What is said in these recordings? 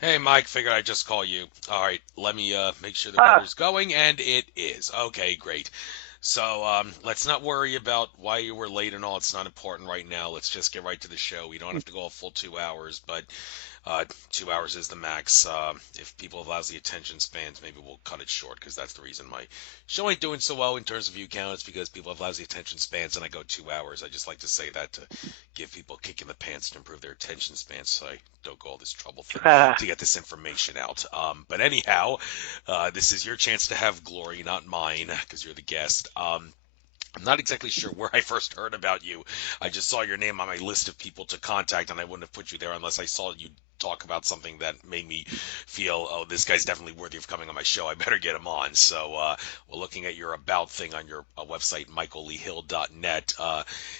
Hey, Mike, figured I'd just call you. All right, let me make sure the Ah, record's going, and it is. Okay, great. So let's not worry about why you were late and all. It's not important right now. Let's just get right to the show. We don't have to go a full 2 hours, but 2 hours is the max. If people have lousy attention spans, maybe we'll cut it short because that's the reason my show ain't doing so well in terms of view count. It's because people have lousy attention spans, and I go 2 hours. I just like to say that to give people a kick in the pants to improve their attention spans, so I don't go all this trouble ah, to get this information out. But anyhow, this is your chance to have glory, not mine, because you're the guest. I'm not exactly sure where I first heard about you. I just saw your name on my list of people to contact, and I wouldn't have put you there unless I saw you talk about something that made me feel, oh, this guy's definitely worthy of coming on my show. I better get him on. So we're looking at your about thing on your website, michaelleehill.net.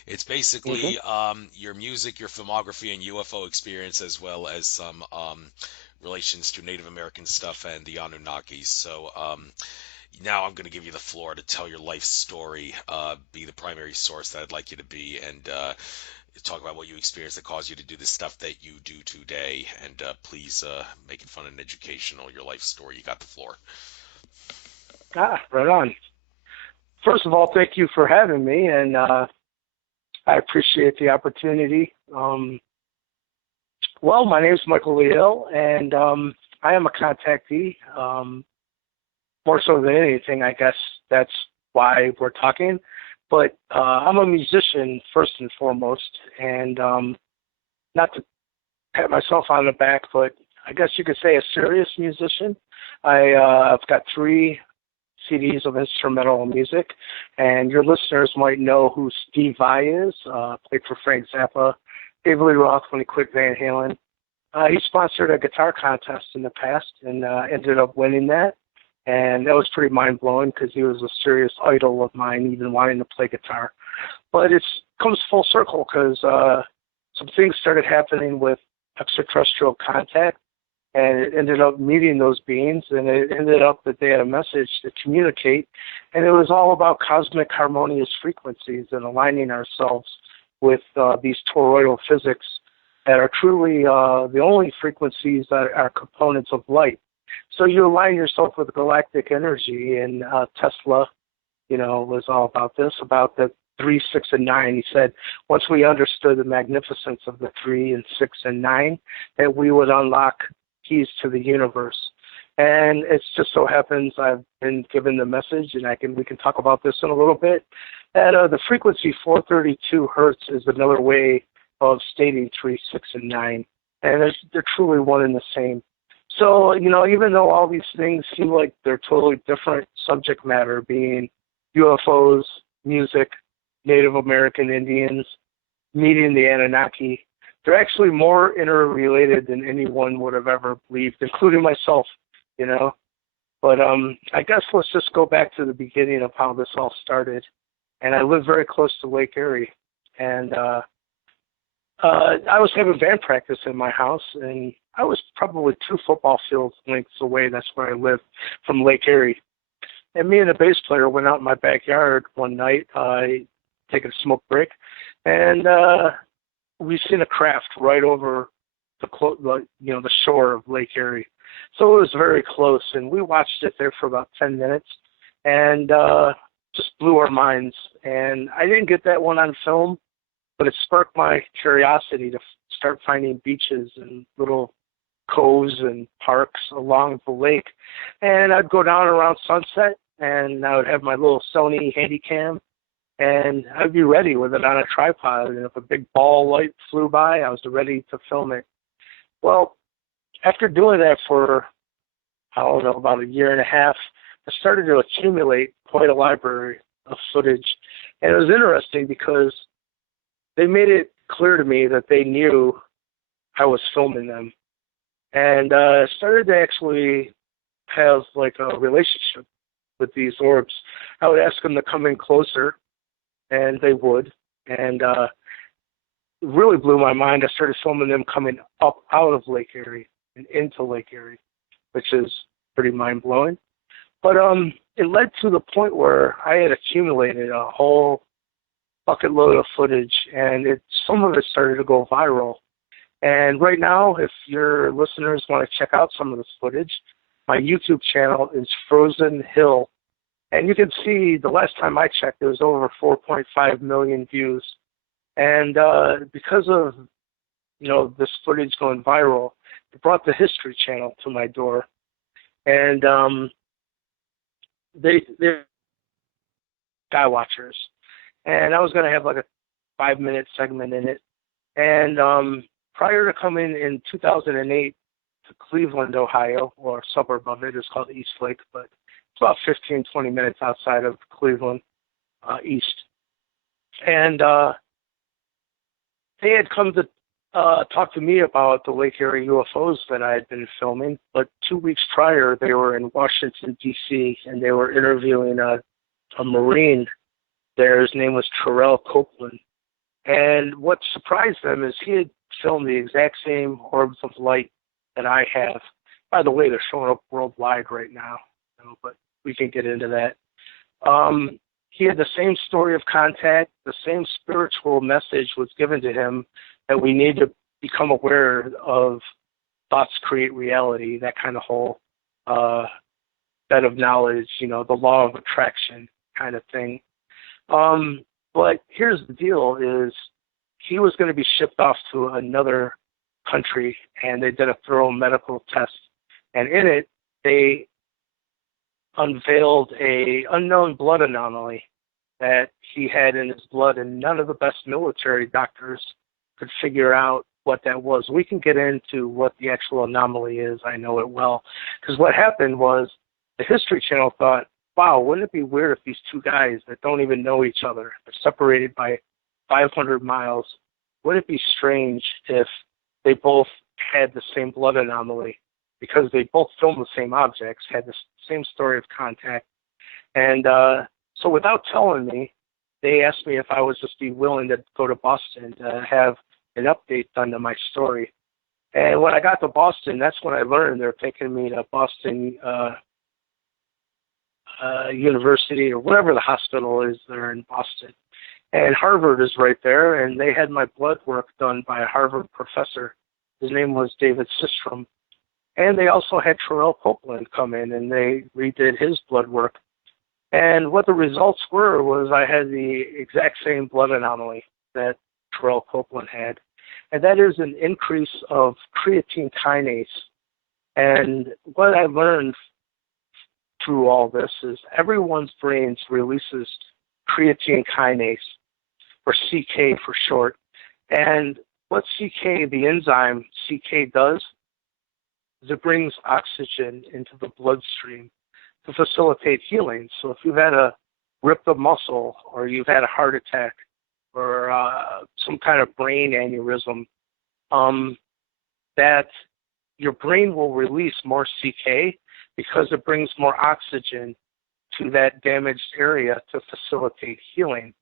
It's mhm. basically your music, your filmography, and UFO experience, as well as some relations to Native American stuff and the Anunnaki. So now I'm going to give you the floor to tell your life story, be the primary source that I'd like you to be, and talk about what you experienced that caused you to do the stuff that you do today. And please make it fun and educational. Your life story. You got the floor. Right on. First of all, thank you for having me, and I appreciate the opportunity. Well, my name is Michael Leal, and I am a contactee. More so than anything, I guess that's why we're talking. But I'm a musician first and foremost, and not to pat myself on the back, but I guess you could say a serious musician. I've got 3 CDs of instrumental music, and your listeners might know who Steve Vai is. Played for Frank Zappa, David Lee Roth when he quit Van Halen. He sponsored a guitar contest in the past and ended up winning that. And that was pretty mind blowing because he was a serious idol of mine, even wanting to play guitar. But it comes full circle because some things started happening with extraterrestrial contact, and it ended up meeting those beings, and it ended up that they had a message to communicate, and it was all about cosmic harmonious frequencies and aligning ourselves with these toroidal physics that are truly the only frequencies that are components of light. So you align yourself with galactic energy, and Tesla, was all about this, about the 3, 6, and 9. He said once we understood the magnificence of the 3 and 6 and 9, that we would unlock keys to the universe. And it just so happens I've been given the message, and we can talk about this in a little bit, that the frequency 432 hertz is another way of stating 3, 6, and 9, and they're truly one and the same. So, even though all these things seem like they're totally different subject matter, being UFOs, music, Native American Indians, meeting the Anunnaki, they're actually more interrelated than anyone would have ever believed, including myself, you know. But I guess let's just go back to the beginning of how this all started. And I live very close to Lake Erie, and I was having band practice in my house, and I was probably 2 football field lengths away. That's where I live from Lake Erie. And me and the bass player went out in my backyard one night, taking a smoke break, and we seen a craft right over the shore of Lake Erie. So it was very close, and we watched it there for about 10 minutes, and just blew our minds. And I didn't get that one on film, but it sparked my curiosity to start finding beaches and little coves and parks along the lake. And I'd go down around sunset, and I would have my little Sony Handycam, and I'd be ready with it on a tripod. And if a big ball light flew by, I was ready to film it. Well, after doing that for, I don't know, about a year and a half, I started to accumulate quite a library of footage. And it was interesting because they made it clear to me that they knew I was filming them. And I started to actually have like a relationship with these orbs. I would ask them to come in closer, and they would. And it really blew my mind. I started filming them coming up out of Lake Erie and into Lake Erie, which is pretty mind-blowing. But it led to the point where I had accumulated a whole bucket load of footage, and some of it started to go viral. And right now, if your listeners want to check out some of this footage, my YouTube channel is Frozen Hill. And you can see the last time I checked, there was over 4.5 million views. And because of, this footage going viral, it brought the History Channel to my door. And they're sky watchers. And I was going to have like a 5-minute segment in it. And prior to coming in 2008 to Cleveland, Ohio, or a suburb of it, it's called East Lake, but it's about 15, 20 minutes outside of Cleveland, east. And they had come to talk to me about the Lake Erie UFOs that I had been filming, but 2 weeks prior, they were in Washington, D.C., and they were interviewing a Marine there. His name was Terrell Copeland. And what surprised them is he had filmed the exact same orbs of light that I have. By the way, they're showing up worldwide right now, but we can get into that. He had the same story of contact. The same spiritual message was given to him that we need to become aware of thoughts create reality, that kind of whole bed of knowledge, the law of attraction kind of thing. But here's the deal is he was going to be shipped off to another country, and they did a thorough medical test. And in it, they unveiled a unknown blood anomaly that he had in his blood, and none of the best military doctors could figure out what that was. We can get into what the actual anomaly is. I know it well. Because what happened was the History Channel thought, wow, wouldn't it be weird if these two guys that don't even know each other, they're separated by 500 miles, would it be strange if they both had the same blood anomaly? Because they both filmed the same objects, had the same story of contact. And so without telling me, they asked me if I would just be willing to go to Boston to have an update done to my story. And when I got to Boston, that's when I learned they're taking me to Boston University or whatever the hospital is there in Boston. And Harvard is right there, and they had my blood work done by a Harvard professor. His name was David Sistrom. And they also had Terrell Copeland come in, and they redid his blood work. And what the results were was I had the exact same blood anomaly that Terrell Copeland had. And that is an increase of creatine kinase. And what I learned through all this is everyone's brains releases creatine kinase, or CK for short. And what CK, the enzyme CK does, is it brings oxygen into the bloodstream to facilitate healing. So if you've had a ripped up muscle, or you've had a heart attack, or some kind of brain aneurysm, that your brain will release more CK because it brings more oxygen to that damaged area to facilitate healing.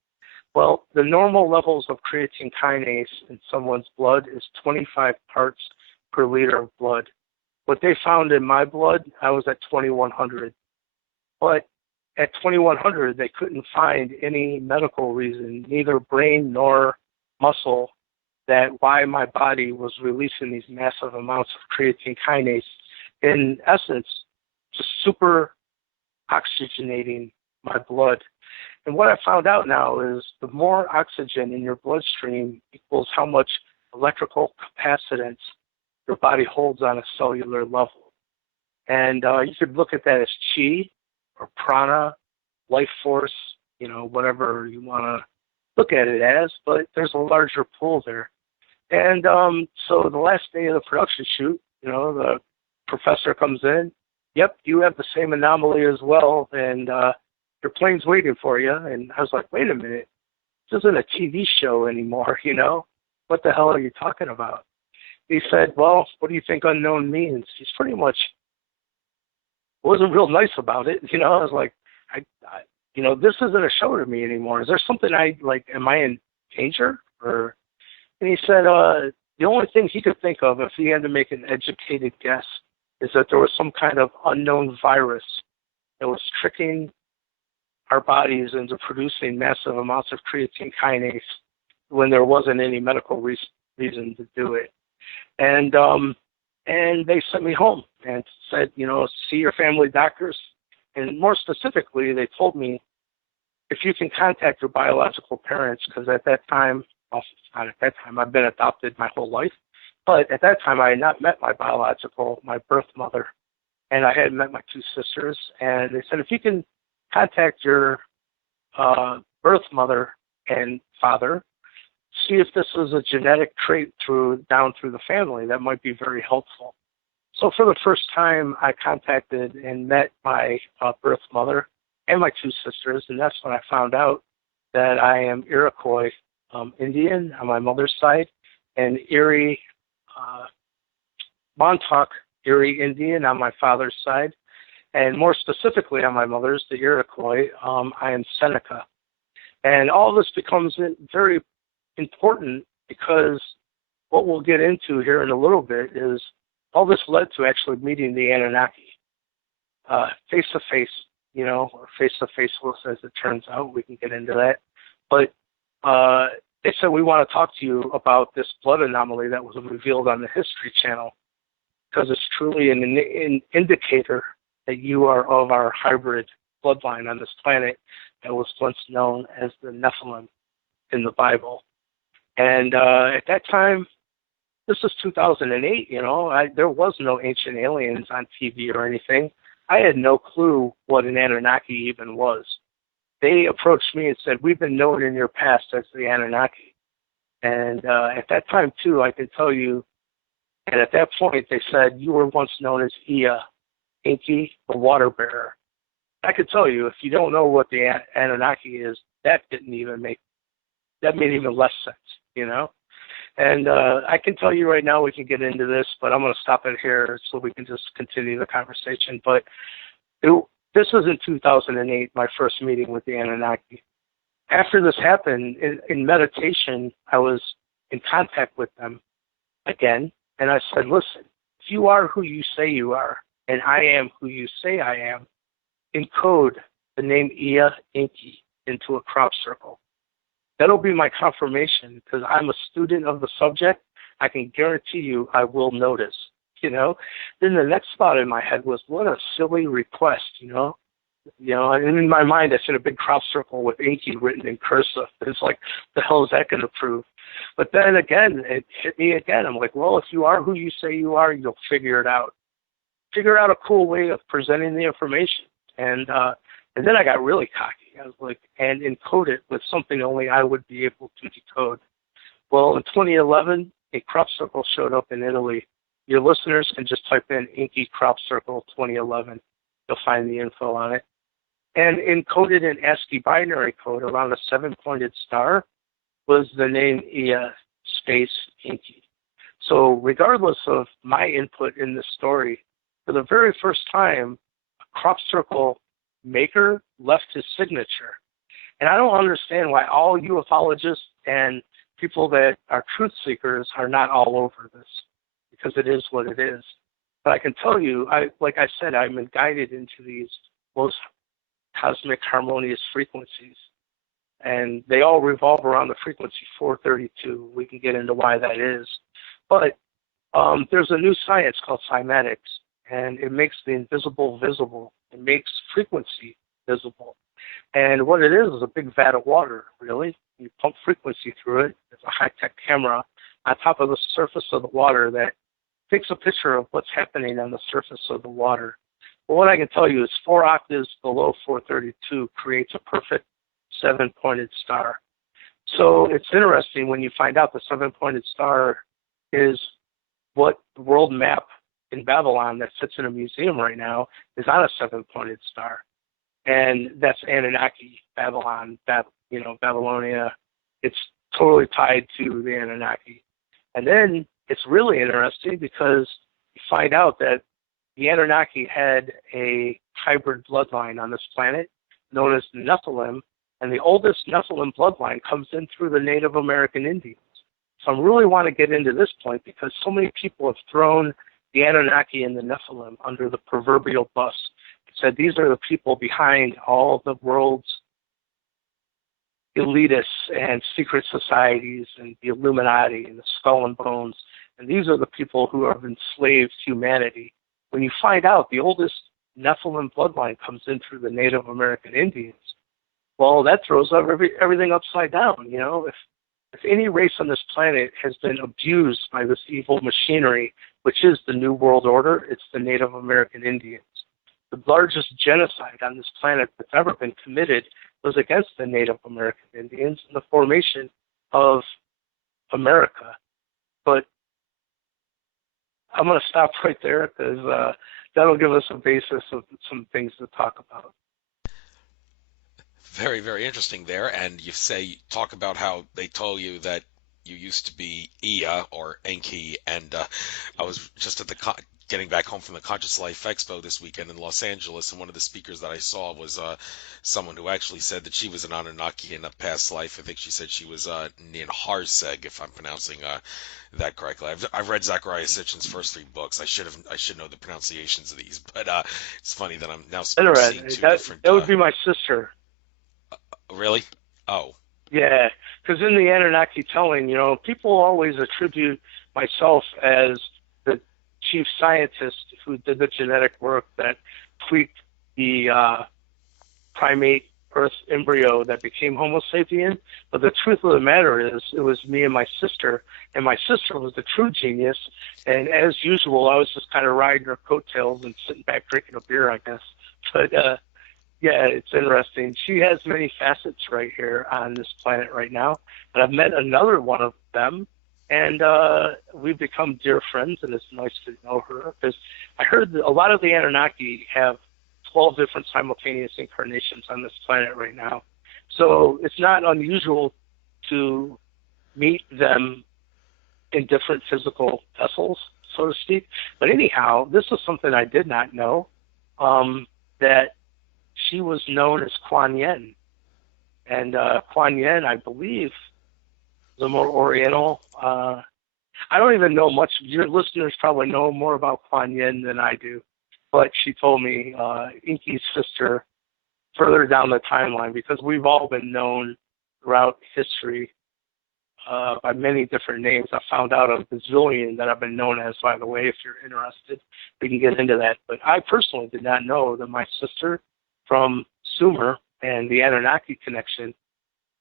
Well, the normal levels of creatine kinase in someone's blood is 25 parts per liter of blood. What they found in my blood, I was at 2,100. But at 2,100, they couldn't find any medical reason, neither brain nor muscle, that why my body was releasing these massive amounts of creatine kinase. In essence, just super oxygenating my blood. And what I found out now is the more oxygen in your bloodstream equals how much electrical capacitance your body holds on a cellular level. And you could look at that as chi or prana, life force, whatever you want to look at it as, but there's a larger pool there. And so the last day of the production shoot, the professor comes in, yep, you have the same anomaly as well, and your plane's waiting for you. And I was like, wait a minute, this isn't a TV show anymore, What the hell are you talking about? He said, well, what do you think unknown means? He's pretty much wasn't real nice about it. I was like, I this isn't a show to me anymore. Is there something am I in danger? And he said, the only thing he could think of if he had to make an educated guess is that there was some kind of unknown virus that was tricking our bodies into producing massive amounts of creatine kinase when there wasn't any medical reason to do it. And they sent me home and said, see your family doctors. And more specifically, they told me if you can contact your biological parents, because at that time, well, not at that time, I've been adopted my whole life, but at that time I had not met my birth mother, and I had met my two sisters. And they said, if you can contact your birth mother and father, see if this is a genetic trait down through the family, that might be very helpful. So for the first time, I contacted and met my birth mother and my two sisters, and that's when I found out that I am Iroquois Indian on my mother's side, and Montauk Erie Indian on my father's side, and more specifically on my mother's, the Iroquois, I am Seneca. And all this becomes very important because what we'll get into here in a little bit is all this led to actually meeting the Anunnaki face to face, or face to face as it turns out. We can get into that. But they said, we want to talk to you about this blood anomaly that was revealed on the History Channel, because it's truly an indicator that you are of our hybrid bloodline on this planet that was once known as the Nephilim in the Bible. And at that time, this is 2008, there was no Ancient Aliens on TV or anything. I had no clue what an Anunnaki even was. They approached me and said, we've been known in your past as the Anunnaki. And at that time, too, I can tell you, and at that point, they said, you were once known as Ea, Inky, the water bearer. I could tell you, if you don't know what the Anunnaki is, that made even less sense, And I can tell you right now, we can get into this, but I'm going to stop it here so we can just continue the conversation. But this was in 2008, my first meeting with the Anunnaki. After this happened, in meditation, I was in contact with them again, and I said, listen, if you are who you say you are, and I am who you say I am, encode the name Ea Inky into a crop circle. That'll be my confirmation, because I'm a student of the subject. I can guarantee you I will notice, Then the next thought in my head was, what a silly request, and in my mind I said a big crop circle with Inky written in cursive. It's like, the hell is that going to prove? But then again, it hit me again. I'm like, well, if you are who you say you are, you'll figure it out. Figure out a cool way of presenting the information. And then I got really cocky. I was like, and encode it with something only I would be able to decode. Well, in 2011, a crop circle showed up in Italy. Your listeners can just type in Inky crop circle 2011. You'll find the info on it. And encoded in ASCII binary code around a 7-pointed star was the name Ea space Inky. So regardless of my input in this story, for the very first time, a crop circle maker left his signature. And I don't understand why all ufologists and people that are truth seekers are not all over this, because it is what it is. But I can tell you, like I said, I've been guided into these most cosmic harmonious frequencies, and they all revolve around the frequency 432. We can get into why that is. But there's a new science called cymatics, and it makes the invisible visible. It makes frequency visible. And what it is a big vat of water, really. You pump frequency through it. There's a high-tech camera on top of the surface of the water that takes a picture of what's happening on the surface of the water. But what I can tell you is 4 octaves below 432 creates a perfect 7-pointed star. So it's interesting when you find out the 7-pointed star is what the world map in Babylon that sits in a museum right now is on a 7-pointed star. And that's Anunnaki, Babylon, Babylonia. It's totally tied to the Anunnaki. And then it's really interesting because you find out that the Anunnaki had a hybrid bloodline on this planet known as the Nephilim, and the oldest Nephilim bloodline comes in through the Native American Indians. So I really want to get into this point because so many people have thrown the Anunnaki and the Nephilim under the proverbial bus. Said these are the people behind all the world's elitists and secret societies and the Illuminati and the Skull and Bones. And these are the people who have enslaved humanity. When you find out the oldest Nephilim bloodline comes in through the Native American Indians, well, that throws everything upside down. You know, if any race on this planet has been abused by this evil machinery, which is the New World Order, it's the Native American Indians. The largest genocide on this planet that's ever been committed was against the Native American Indians in the formation of America. But I'm going to stop right there because that'll give us a basis of some things to talk about. Very, very interesting there. And you talk about how they told you that you used to be Ia or Enki, and I was just at getting back home from the Conscious Life Expo this weekend in Los Angeles, and one of the speakers that I saw was someone who actually said that she was an Anunnaki in a past life. I think she said she was Ninharseg, if I'm pronouncing that correctly. I've read Zachariah Sitchin's first 3 books. I should know the pronunciations of these, but it's funny that I'm now seeing 2 different. That would be my sister. Really? Oh. Yeah, because in the Anunnaki telling, you know, people always attribute myself as the chief scientist who did the genetic work that tweaked the primate Earth embryo that became Homo sapien. But the truth of the matter is, it was me and my sister was the true genius. And as usual, I was just kind of riding her coattails and sitting back drinking a beer, I guess. But yeah, it's interesting. She has many facets right here on this planet right now. And I've met another one of them, and we've become dear friends, and it's nice to know her. Because I heard that a lot of the Anunnaki have 12 different simultaneous incarnations on this planet right now. So it's not unusual to meet them in different physical vessels, so to speak. But anyhow, this is something I did not know, that she was known as Kuan Yin. And Kuan Yin, I believe, is a more Oriental. I don't even know much. Your listeners probably know more about Kuan Yin than I do. But she told me Inky's sister further down the timeline, because we've all been known throughout history by many different names. I found out a bazillion that I've been known as, by the way. If you're interested, we can get into that. But I personally did not know that my sister from Sumer and the Anunnaki connection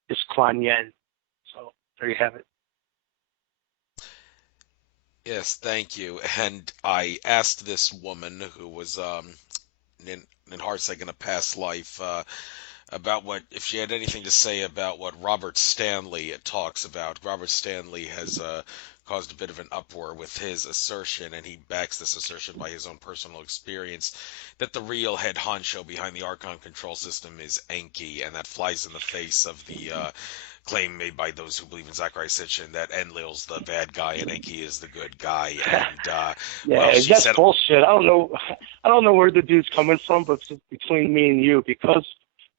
is Kuan Yin. So there you have it. Yes, thank you. And I asked this woman who was Ninharseg in a past life about if she had anything to say about what Robert Stanley talks about. Robert Stanley has caused a bit of an uproar with his assertion, and he backs this assertion by his own personal experience, that the real head honcho behind the Archon control system is Enki, and that flies in the face of the claim made by those who believe in Zachariah Sitchin that Enlil's the bad guy and Enki is the good guy. And that's bullshit. I don't know where the dude's coming from, but between me and you, because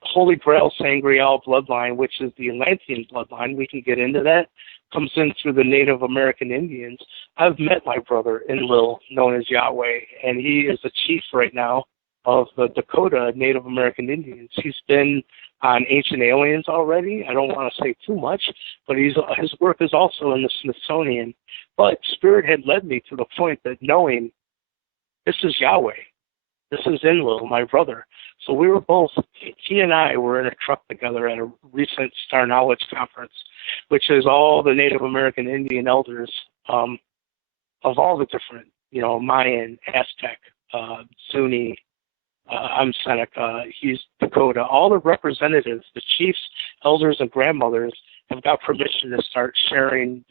Holy Grail Sangreal bloodline, which is the Atlantean bloodline, we can get into that, comes in through the Native American Indians. I've met my brother Enlil, known as Yahweh, and he is the chief right now of the Dakota Native American Indians. He's been on Ancient Aliens already. I don't want to say too much, but his work is also in the Smithsonian. But Spirit had led me to the point that knowing this is Yahweh, this is Enlil, my brother. So we were both, he and I were in a truck together at a recent Star Knowledge conference, which is all the Native American Indian elders of all the different, Mayan, Aztec, Zuni, I'm Seneca, he's Dakota. All the representatives, the chiefs, elders, and grandmothers have got permission to start sharing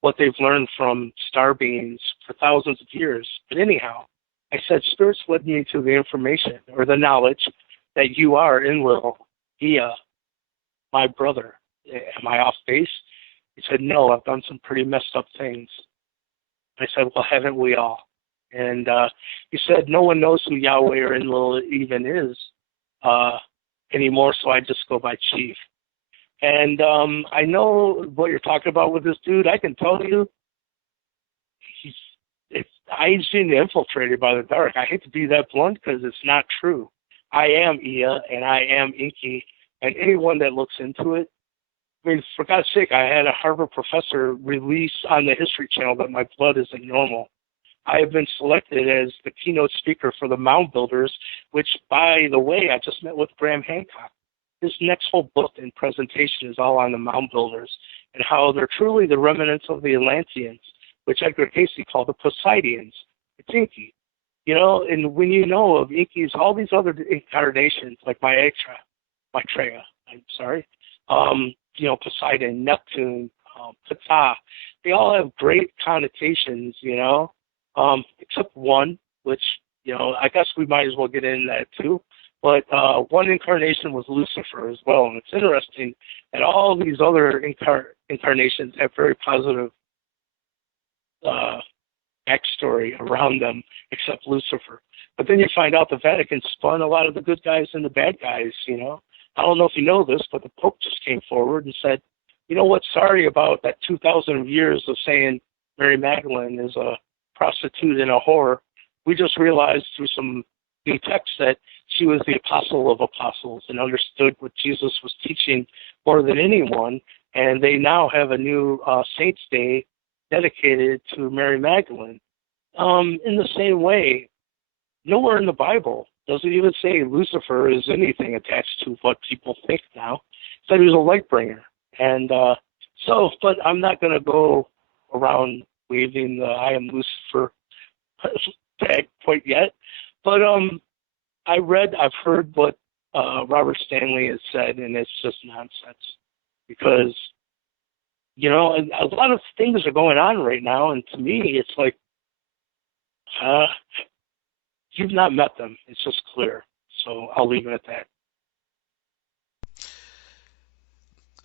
what they've learned from star beings for thousands of years. But anyhow, I said, Spirit's led me to the information or the knowledge that you are Enlil, Ia, my brother. Am I off base? He said, no, I've done some pretty messed up things. I said, well, haven't we all? And he said, no one knows who Yahweh or Enlil even is anymore, so I just go by Chief. And I know what you're talking about with this dude. I can tell you, I've seen infiltrated by the dark. I hate to be that blunt because it's not true. I am Ia and I am Inky, and anyone that looks into it I mean, for God's sake, I had a Harvard professor release on the History Channel that my blood isn't normal. I have been selected as the keynote speaker for the Mound Builders, which, by the way, I just met with Graham Hancock. His next whole book and presentation is all on the Mound Builders and how they're truly the remnants of the Atlanteans, which Edgar Casey called the Poseidians. It's Inky. You know, and when you know of Inky's, all these other incarnations, like Maitreya, I'm sorry, you know, Poseidon, Neptune, Ptah, they all have great connotations, you know, except one, which, you know, I guess we might as well get into that too. But one incarnation was Lucifer as well. And it's interesting that all these other incarnations have very positive backstory around them, except Lucifer. But then you find out the Vatican spun a lot of the good guys and the bad guys, you know. I don't know if you know this, but the Pope just came forward and said, you know what, sorry about that 2,000 years of saying Mary Magdalene is a prostitute and a whore. We just realized through some new texts that she was the apostle of apostles and understood what Jesus was teaching more than anyone. And they now have a new Saints' Day dedicated to Mary Magdalene. In the same way, nowhere in the Bible does it even say Lucifer is anything attached to what people think now. It said he was a light bringer. And but I'm not going to go around waving the I am Lucifer tag point yet. But I've heard what Robert Stanley has said, and it's just nonsense. Because, you know, a lot of things are going on right now, and to me, it's like, you've not met them. It's just clear. So I'll leave it at that.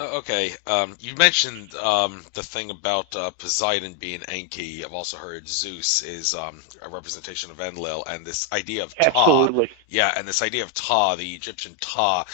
Okay, you mentioned the thing about Poseidon being Enki. I've also heard Zeus is a representation of Enlil, and this idea of Ptah. Absolutely. Yeah, and this idea of Ptah, the Egyptian Ptah.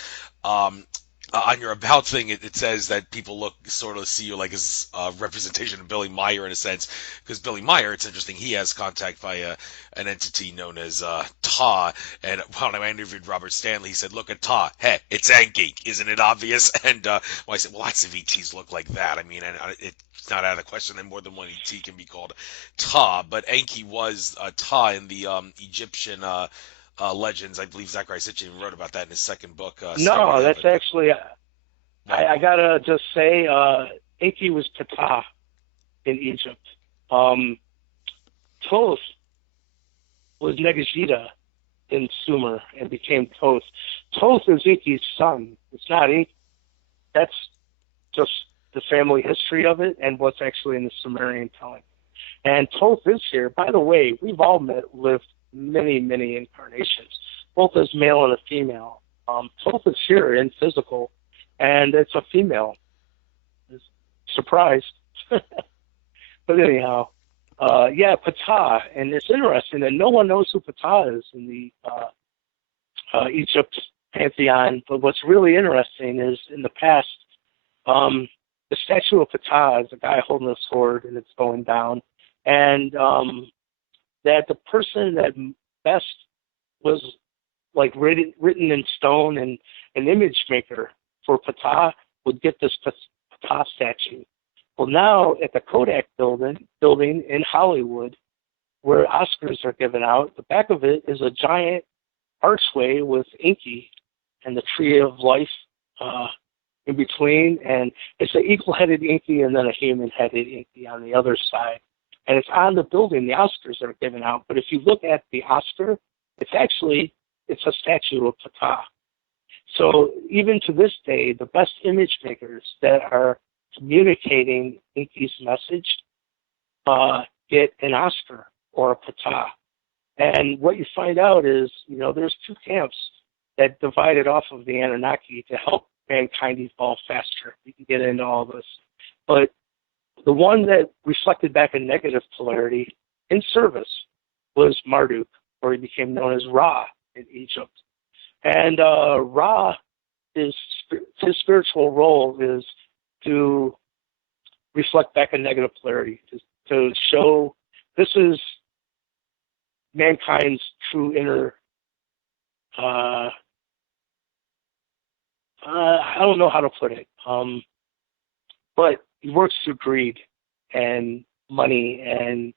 On your about thing, it says that people sort of see you like as a representation of Billy Meier in a sense, because Billy Meier, it's interesting, he has contact via an entity known as Ptah, and when I interviewed Robert Stanley, he said, look at Ptah, hey, it's Enki, isn't it obvious? And well, I said, well, lots of ETs look like that. I mean, and it's not out of the question that more than one ET can be called Ptah, but Enki was Ptah in the Egyptian legends. I believe Zachary Sitchin wrote about that in his second book, Story No, of that's It. actually, Well, I got to just say, Enki was Ptah in Egypt. Thoth was Negajita in Sumer and became Thoth. Thoth is Enki's son. It's not Enki. That's just the family history of it and what's actually in the Sumerian telling. And Thoth is here. By the way, we've all lived many, many incarnations, both as male and a female. Thoth is here in physical, and it's a female. Surprise. But anyhow, yeah, Ptah, and it's interesting that no one knows who Ptah is in the Egypt pantheon. But what's really interesting is in the past, the statue of Ptah is a guy holding a sword, and it's going down, and that the person that best was like written in stone and an image maker for Ptah would get this Ptah statue. Well, now at the Kodak building in Hollywood, where Oscars are given out, the back of it is a giant archway with Enki and the tree of life in between, and it's an eagle-headed Enki and then a human-headed Enki on the other side. And it's on the building, the Oscars are given out. But if you look at the Oscar, it's a statue of Ptah. So even to this day, the best image makers that are communicating Enki's message get an Oscar or a Ptah. And what you find out is, you know, there's two camps that divided off of the Anunnaki to help mankind evolve faster. We can get into all this. But the one that reflected back a negative polarity in service was Marduk, or he became known as Ra in Egypt. And Ra, his spiritual role is to reflect back a negative polarity, to show this is mankind's true inner, I don't know how to put it. but he works through greed and money and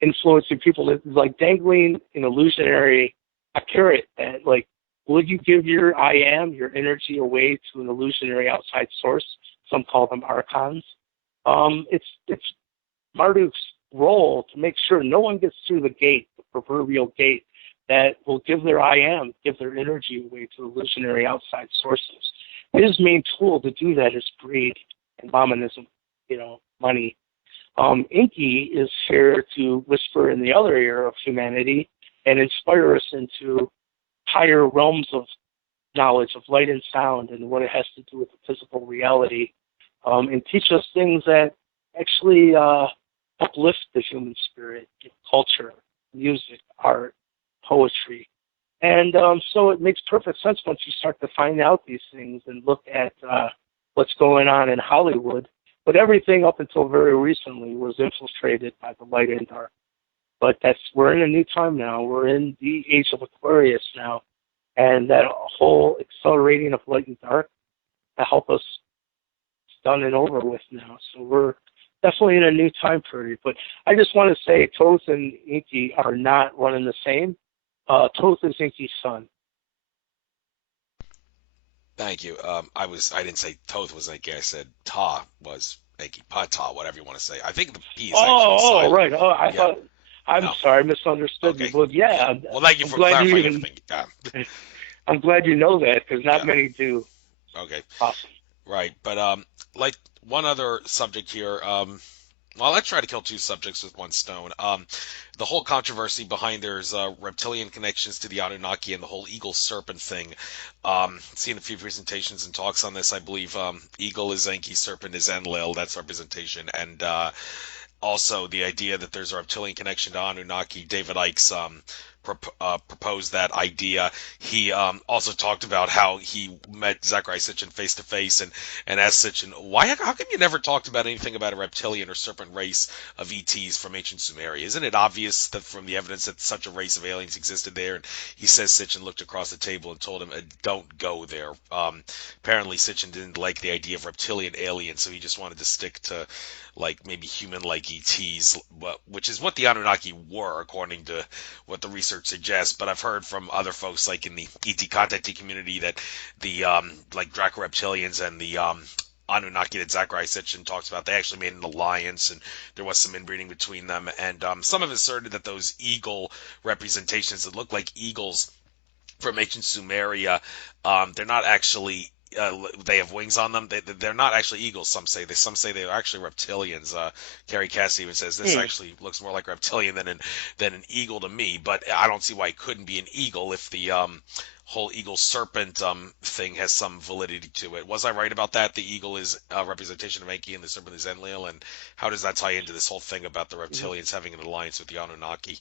influencing people. It's like dangling an illusionary a carrot that, like, would you give your I am, your energy away to an illusionary outside source? Some call them archons. It's Marduk's role to make sure no one gets through the gate, the proverbial gate, that will give their I am, give their energy away to illusionary outside sources. His main tool to do that is greed and Brahmanism, money. Inky is here to whisper in the other ear of humanity and inspire us into higher realms of knowledge of light and sound and what it has to do with the physical reality, and teach us things that actually uplift the human spirit, culture, music, art, poetry. And so it makes perfect sense once you start to find out these things and look at what's going on in Hollywood. But everything up until very recently was infiltrated by the light and dark. But we're in a new time now. We're in the age of Aquarius now. And that whole accelerating of light and dark to help us, it's done and over with now. So we're definitely in a new time period. But I just want to say Toth and Inky are not one and the same. Toth is Inky's son. Thank you. I didn't say Toth was Enki. I said Ta was Enki. Ta, whatever you want to say. I think the P is actually silent. Right. Oh, I thought. I'm sorry, I misunderstood okay. you. Well, yeah. Well, thank you for clarifying everything. I'm glad you know that, because not many do. Okay. Awesome. Right, but like one other subject here. Well, let's try to kill two subjects with one stone. The whole controversy behind there's reptilian connections to the Anunnaki and the whole eagle serpent thing. Seen a few presentations and talks on this. I believe eagle is Enki, serpent is Enlil. That's representation, and also the idea that there's a reptilian connection to Anunnaki. David Icke's proposed that idea. He also talked about how he met Zecharia Sitchin face to face and asked Sitchin, how come you never talked about anything about a reptilian or serpent race of ETs from ancient Sumeria? Isn't it obvious that from the evidence that such a race of aliens existed there? And he says Sitchin looked across the table and told him, don't go there. Apparently Sitchin didn't like the idea of reptilian aliens, so he just wanted to stick to like maybe human-like ETs, which is what the Anunnaki were, according to what the research suggests. But I've heard from other folks, like in the ET contactee community, that the like Draco Reptilians and the Anunnaki that Zecharia Sitchin talks about, they actually made an alliance, and there was some inbreeding between them. And some have asserted that those eagle representations that look like eagles from ancient Sumeria, they're not actually they have wings on them. They're not actually eagles. Some say they're actually reptilians. Carrie Cassidy even says this actually looks more like reptilian than an eagle to me. But I don't see why it couldn't be an eagle if the whole eagle serpent thing has some validity to it. Was I right about that? The eagle is a representation of Enki and the serpent is Enlil. And how does that tie into this whole thing about the reptilians having an alliance with the Anunnaki?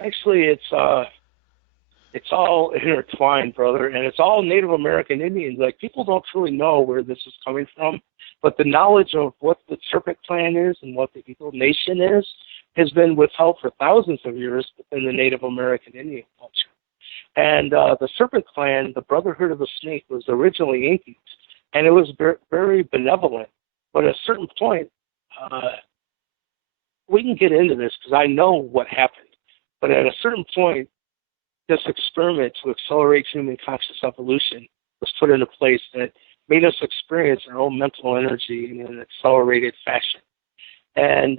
Actually, it's all intertwined, brother, and it's all Native American Indians. Like, people don't truly know where this is coming from, but the knowledge of what the Serpent Clan is and what the Eagle Nation is has been withheld for thousands of years within the Native American Indian culture. And the Serpent Clan, the Brotherhood of the Snake, was originally Incas, and it was very benevolent. But at a certain point, we can get into this because I know what happened, but at a certain point, this experiment to accelerate human conscious evolution was put into place that made us experience our own mental energy in an accelerated fashion. And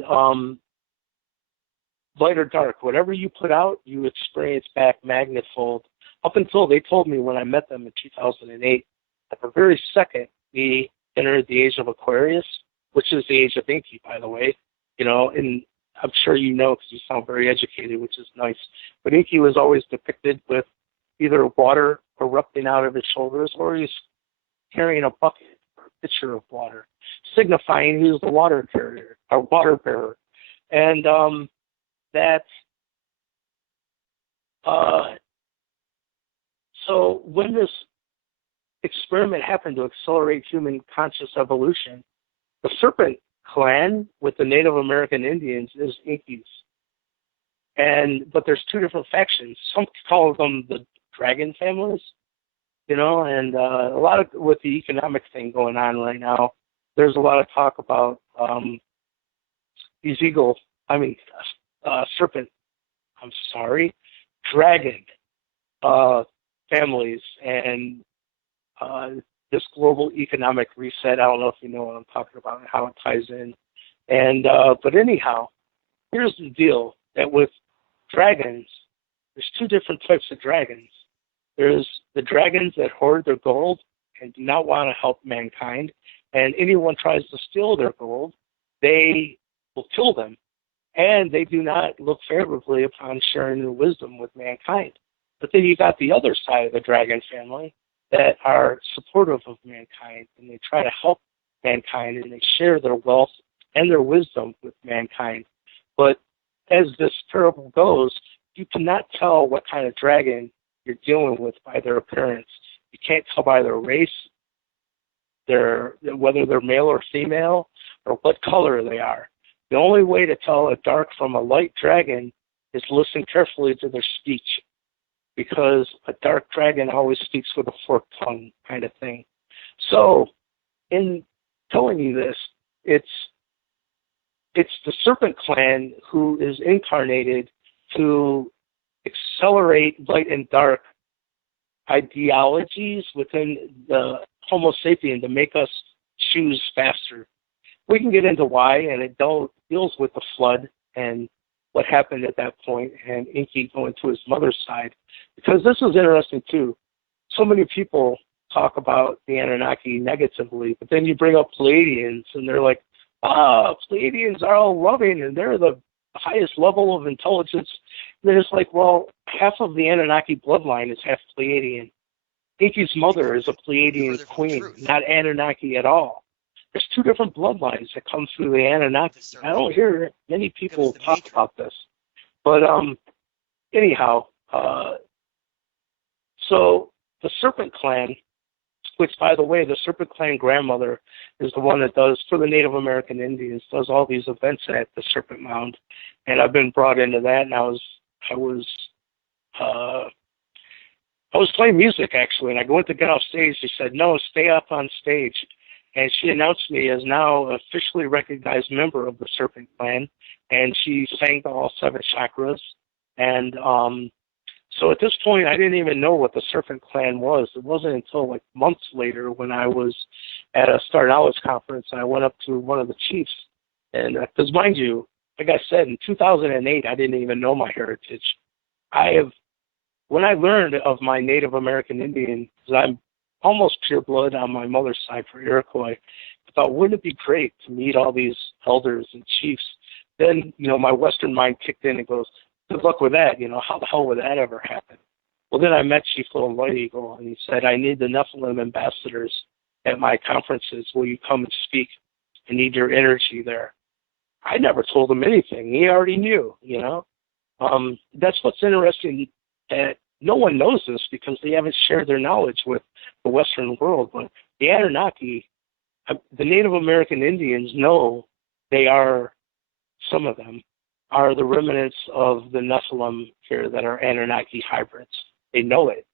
light or dark, whatever you put out, you experience back magnetfold. Up until they told me when I met them in 2008, at the very second we entered the age of Aquarius, which is the age of Inky, by the way, and I'm sure you know because you sound very educated, which is nice. But Inky was always depicted with either water erupting out of his shoulders or he's carrying a bucket or a pitcher of water, signifying he was the water carrier or water bearer. And so when this experiment happened to accelerate human conscious evolution, the Serpent Clan with the Native American Indians is Incas. But there's two different factions. Some call them the dragon families, and a lot of with the economic thing going on right now, there's a lot of talk about these serpent, I'm sorry, dragon families and this global economic reset. I don't know if you know what I'm talking about and how it ties in. And but anyhow, here's the deal: that with dragons, there's two different types of dragons. There's the dragons that hoard their gold and do not want to help mankind, and anyone tries to steal their gold, they will kill them, and they do not look favorably upon sharing their wisdom with mankind. But then you got the other side of the dragon family that are supportive of mankind, and they try to help mankind, and they share their wealth and their wisdom with mankind. But as this parable goes, you cannot tell what kind of dragon you're dealing with by their appearance. You can't tell by their race, whether they're male or female, or what color they are. The only way to tell a dark from a light dragon is listen carefully to their speech, because a dark dragon always speaks with a forked tongue kind of thing. So, in telling you this, it's the serpent clan who is incarnated to accelerate light and dark ideologies within the Homo sapien to make us choose faster. We can get into why, and it deals with the flood and what happened at that point, and Inky going to his mother's side, because this is interesting too. So many people talk about the Anunnaki negatively, but then you bring up Pleiadians, and they're like, Pleiadians are all loving, and they're the highest level of intelligence. And then it's like, well, half of the Anunnaki bloodline is half Pleiadian. Inky's mother is a Pleiadian queen, not Anunnaki at all. There's two different bloodlines that come through the Anunnaki. I don't hear many people talk about this. But anyhow, so the Serpent Clan, which, by the way, the Serpent Clan grandmother is the one that does, for the Native American Indians, does all these events at the Serpent Mound. And I've been brought into that, and I was playing music, actually, and I went to get off stage. She said, no, stay up on stage. And she announced me as now an officially recognized member of the Serpent Clan, and she sang to all 7 chakras. And so at this point, I didn't even know what the Serpent Clan was. It wasn't until like months later when I was at a Star Knowledge conference, and I went up to one of the chiefs. And because mind you, like I said, in 2008, I didn't even know my heritage. When I learned of my Native American Indian, because I'm almost pure blood on my mother's side for Iroquois, I thought, wouldn't it be great to meet all these elders and chiefs? Then, my Western mind kicked in and goes, good luck with that. How the hell would that ever happen? Well, then I met Chief Little White Eagle, and he said, I need the Nephilim ambassadors at my conferences. Will you come and speak? I need your energy there. I never told him anything. He already knew, That's what's interesting, that no one knows this because they haven't shared their knowledge with the Western world. But the Anunnaki, the Native American Indians know they are, some of them, are the remnants of the Nephilim here that are Anunnaki hybrids. They know it.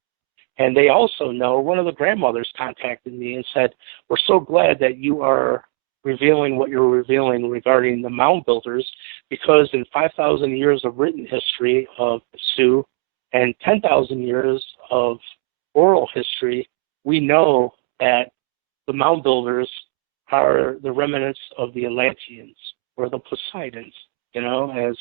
And they also know, one of the grandmothers contacted me and said, we're so glad that you are revealing what you're revealing regarding the mound builders, because in 5,000 years of written history of the Sioux and 10,000 years of oral history, we know that the mound builders are the remnants of the Atlanteans, or the Poseidons, as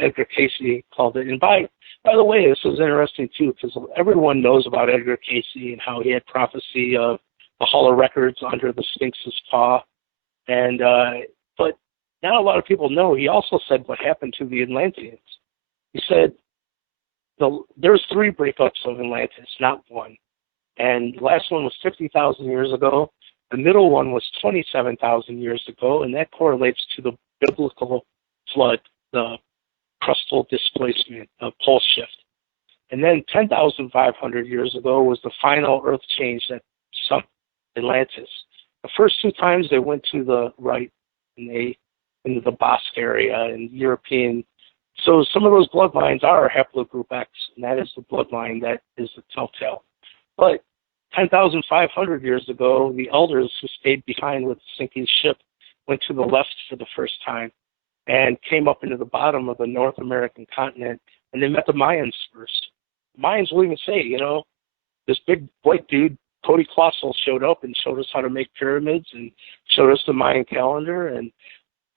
Edgar Casey called it. And by the way, this was interesting too, because everyone knows about Edgar Casey and how he had prophecy of the Hall of Records under the Sphinx's paw. And but not a lot of people know he also said what happened to the Atlanteans. He said there's 3 breakups of Atlantis, not one. And the last one was 50,000 years ago. The middle one was 27,000 years ago, and that correlates to the biblical flood, the crustal displacement, pole shift. And then 10,500 years ago was the final earth change that sunk Atlantis. The first 2 times they went to the right, and they into the Basque area and European. So some of those bloodlines are haplogroup X, and that is the bloodline that is the telltale. But 10,500 years ago, the elders who stayed behind with the sinking ship went to the left for the first time and came up into the bottom of the North American continent, and they met the Mayans first. The Mayans will even say, this big white dude, Cody Colossal, showed up and showed us how to make pyramids and showed us the Mayan calendar.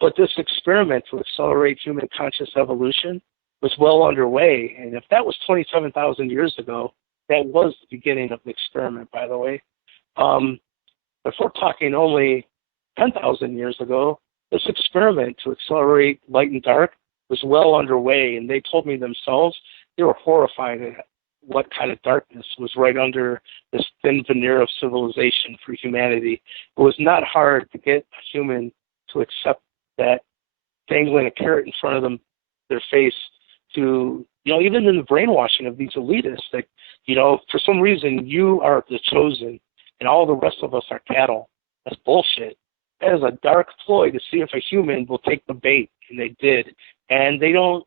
But this experiment to accelerate human conscious evolution was well underway. And if that was 27,000 years ago, that was the beginning of the experiment, by the way. If we're talking only 10,000 years ago, this experiment to accelerate light and dark was well underway. And they told me themselves they were horrified at what kind of darkness was right under this thin veneer of civilization for humanity. It was not hard to get a human to accept that dangling a carrot in front of them, their face, to, even in the brainwashing of these elitists, that, for some reason you are the chosen and all the rest of us are cattle. That's bullshit. That is a dark ploy to see if a human will take the bait, and they did. And they won't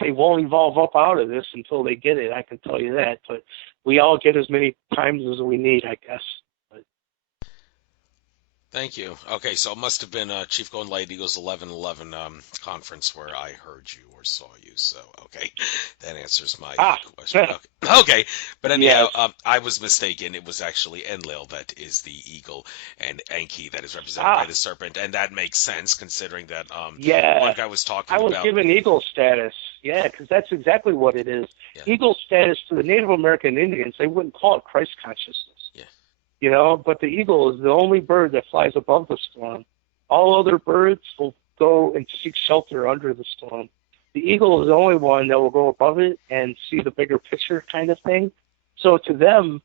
evolve up out of this until they get it, I can tell you that. But we all get as many times as we need, I guess. Thank you. Okay, so it must have been Chief Golden Light Eagles 1111 conference where I heard you or saw you. So, okay, that answers my question. Okay. But anyhow, yes. I was mistaken. It was actually Enlil that is the eagle and Enki that is represented by the serpent. And that makes sense considering that one guy was talking about... I was given eagle status. Yeah, because that's exactly what it is. Yeah. Eagle status to the Native American Indians, they wouldn't call it Christ consciousness. Yeah. But the eagle is the only bird that flies above the storm. All other birds will go and seek shelter under the storm. The eagle is the only one that will go above it and see the bigger picture kind of thing. So to them,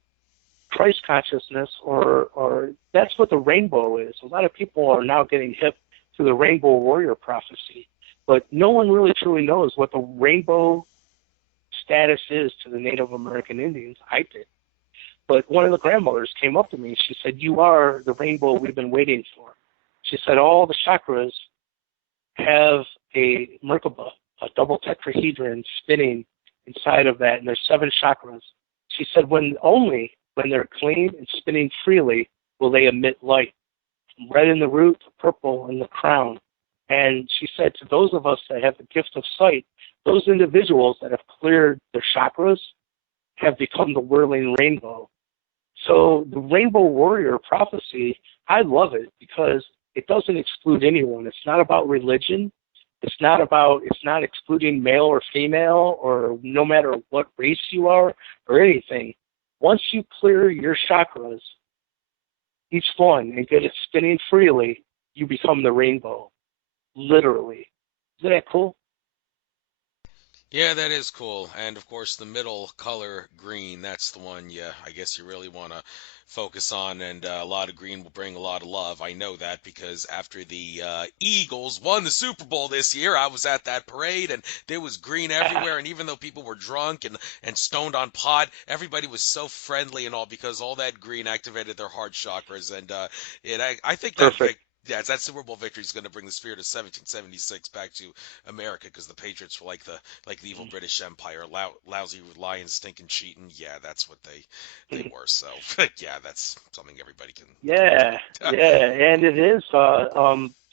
Christ consciousness, or that's what the rainbow is. A lot of people are now getting hip to the rainbow warrior prophecy, but no one really truly knows what the rainbow status is to the Native American Indians. I did. But one of the grandmothers came up to me. She said, "You are the rainbow we've been waiting for." She said, all the chakras have a Merkaba, a double tetrahedron spinning inside of that, and there's 7 chakras. She said, only when they're clean and spinning freely will they emit light, from red in the root to purple in the crown. And she said to those of us that have the gift of sight, those individuals that have cleared their chakras have become the whirling rainbow. So the rainbow warrior prophecy, I love it because it doesn't exclude anyone. It's not about religion. It's not excluding male or female or no matter what race you are or anything. Once you clear your chakras, each one, and get it spinning freely, you become the rainbow. Literally. Isn't that cool? Yeah, that is cool. And of course, the middle color, green, that's the one, I guess you really want to focus on. And a lot of green will bring a lot of love. I know that because after the Eagles won the Super Bowl this year, I was at that parade and there was green everywhere. And even though people were drunk and stoned on pot, everybody was so friendly and all because all that green activated their heart chakras. And I think that that Super Bowl victory is going to bring the spirit of 1776 back to America because the Patriots were like the evil British Empire, lousy lions, stinking, cheating. Yeah, that's what they were. So yeah, that's something everybody can. Yeah, and it is.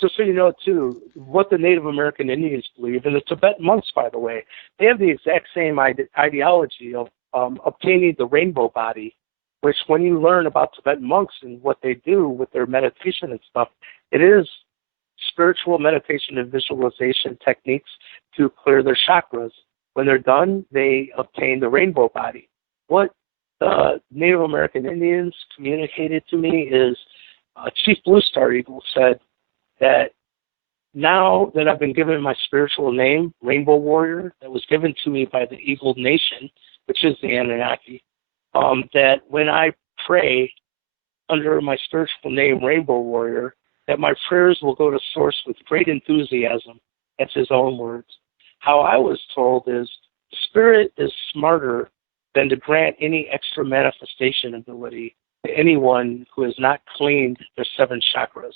Just so you know, too, what the Native American Indians believe, and the Tibetan monks, by the way, they have the exact same ideology of obtaining the rainbow body. Which, when you learn about Tibetan monks and what they do with their meditation and stuff, it is spiritual meditation and visualization techniques to clear their chakras. When they're done, they obtain the rainbow body. What the Native American Indians communicated to me is Chief Blue Star Eagle said that now that I've been given my spiritual name, Rainbow Warrior, that was given to me by the Eagle Nation, which is the Anunnaki, that when I pray under my spiritual name, Rainbow Warrior, that my prayers will go to Source with great enthusiasm. That's his own words. How I was told is, Spirit is smarter than to grant any extra manifestation ability to anyone who has not cleaned their 7 chakras.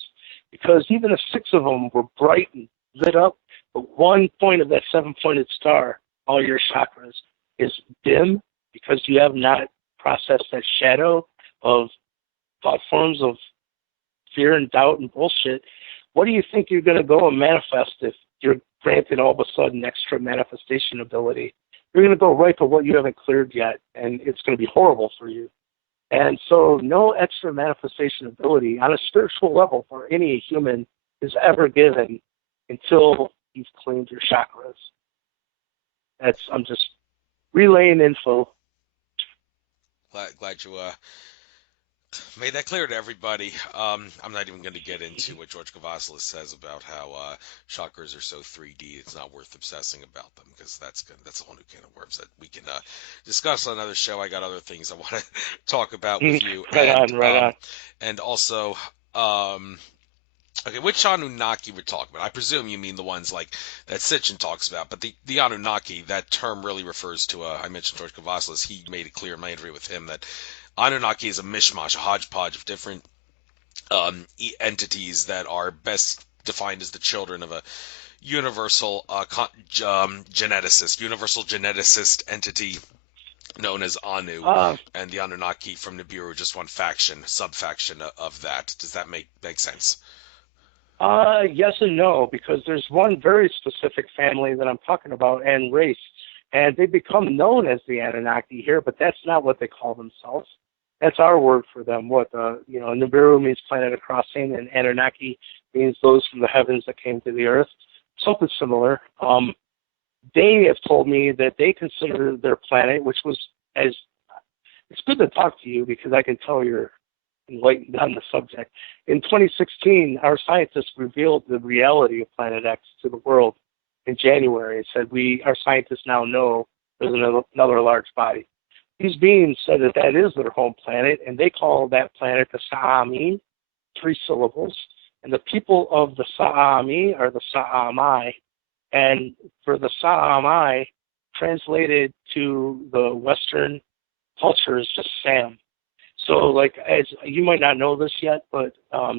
Because even if 6 of them were bright and lit up, but one point of that 7-pointed star, all your chakras, is dim because you have not process that shadow of thought forms of fear and doubt and bullshit, what do you think you're going to go and manifest if you're granted all of a sudden extra manifestation ability? You're going to go right to what you haven't cleared yet, and it's going to be horrible for you. And so no extra manifestation ability on a spiritual level for any human is ever given until you've cleaned your chakras. I'm just relaying info. Glad you made that clear to everybody. I'm not even going to get into what George Kavasilis says about how chakras are so 3D. It's not worth obsessing about them, because that's a whole new can of worms that we can discuss on another show. I got other things I want to talk about with you. Right on. And also, okay, which Anunnaki we're talking about? I presume you mean the ones like that Sitchin talks about, but the Anunnaki, that term really refers to, I mentioned George Kavasilis. He made it clear in my interview with him that Anunnaki is a mishmash, a hodgepodge of different entities that are best defined as the children of a universal geneticist entity known as Anu, and the Anunnaki from Nibiru are just one faction, sub-faction of that. Does that make sense? Yes and no, because there's one very specific family that I'm talking about, and race, and they become known as the Anunnaki here, but that's not what they call themselves. That's our word for them. Nibiru means planet of crossing, and Anunnaki means those from the heavens that came to the earth. Something similar. They have told me that they consider their planet, which was it's good to talk to you because I can tell you're enlightened on the subject. In 2016, our scientists revealed the reality of Planet X to the world in January. It said our scientists now know there's another large body. These beings said that is their home planet, and they call that planet the Sa'ami, 3 syllables. And the people of the Sa'ami are the Sa'amai. And for the Sa'amai, translated to the Western culture, is just Sam. So, as you might not know this yet, but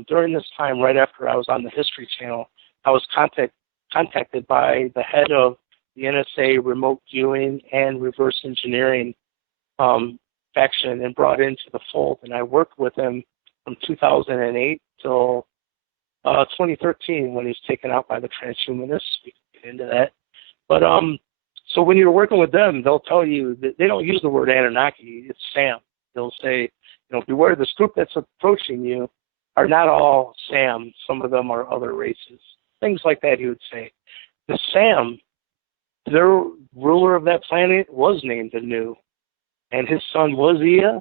during this time, right after I was on the History Channel, I was contacted by the head of the NSA remote viewing and reverse engineering faction and brought into the fold. And I worked with him from 2008 till 2013 when he was taken out by the transhumanists. We can get into that. But so when you're working with them, they'll tell you that they don't use the word Anunnaki. It's Sam. They'll say, beware, this group that's approaching you are not all Sam. Some of them are other races. Things like that, he would say. The Sam, their ruler of that planet, was named Anu. And his son was Ea.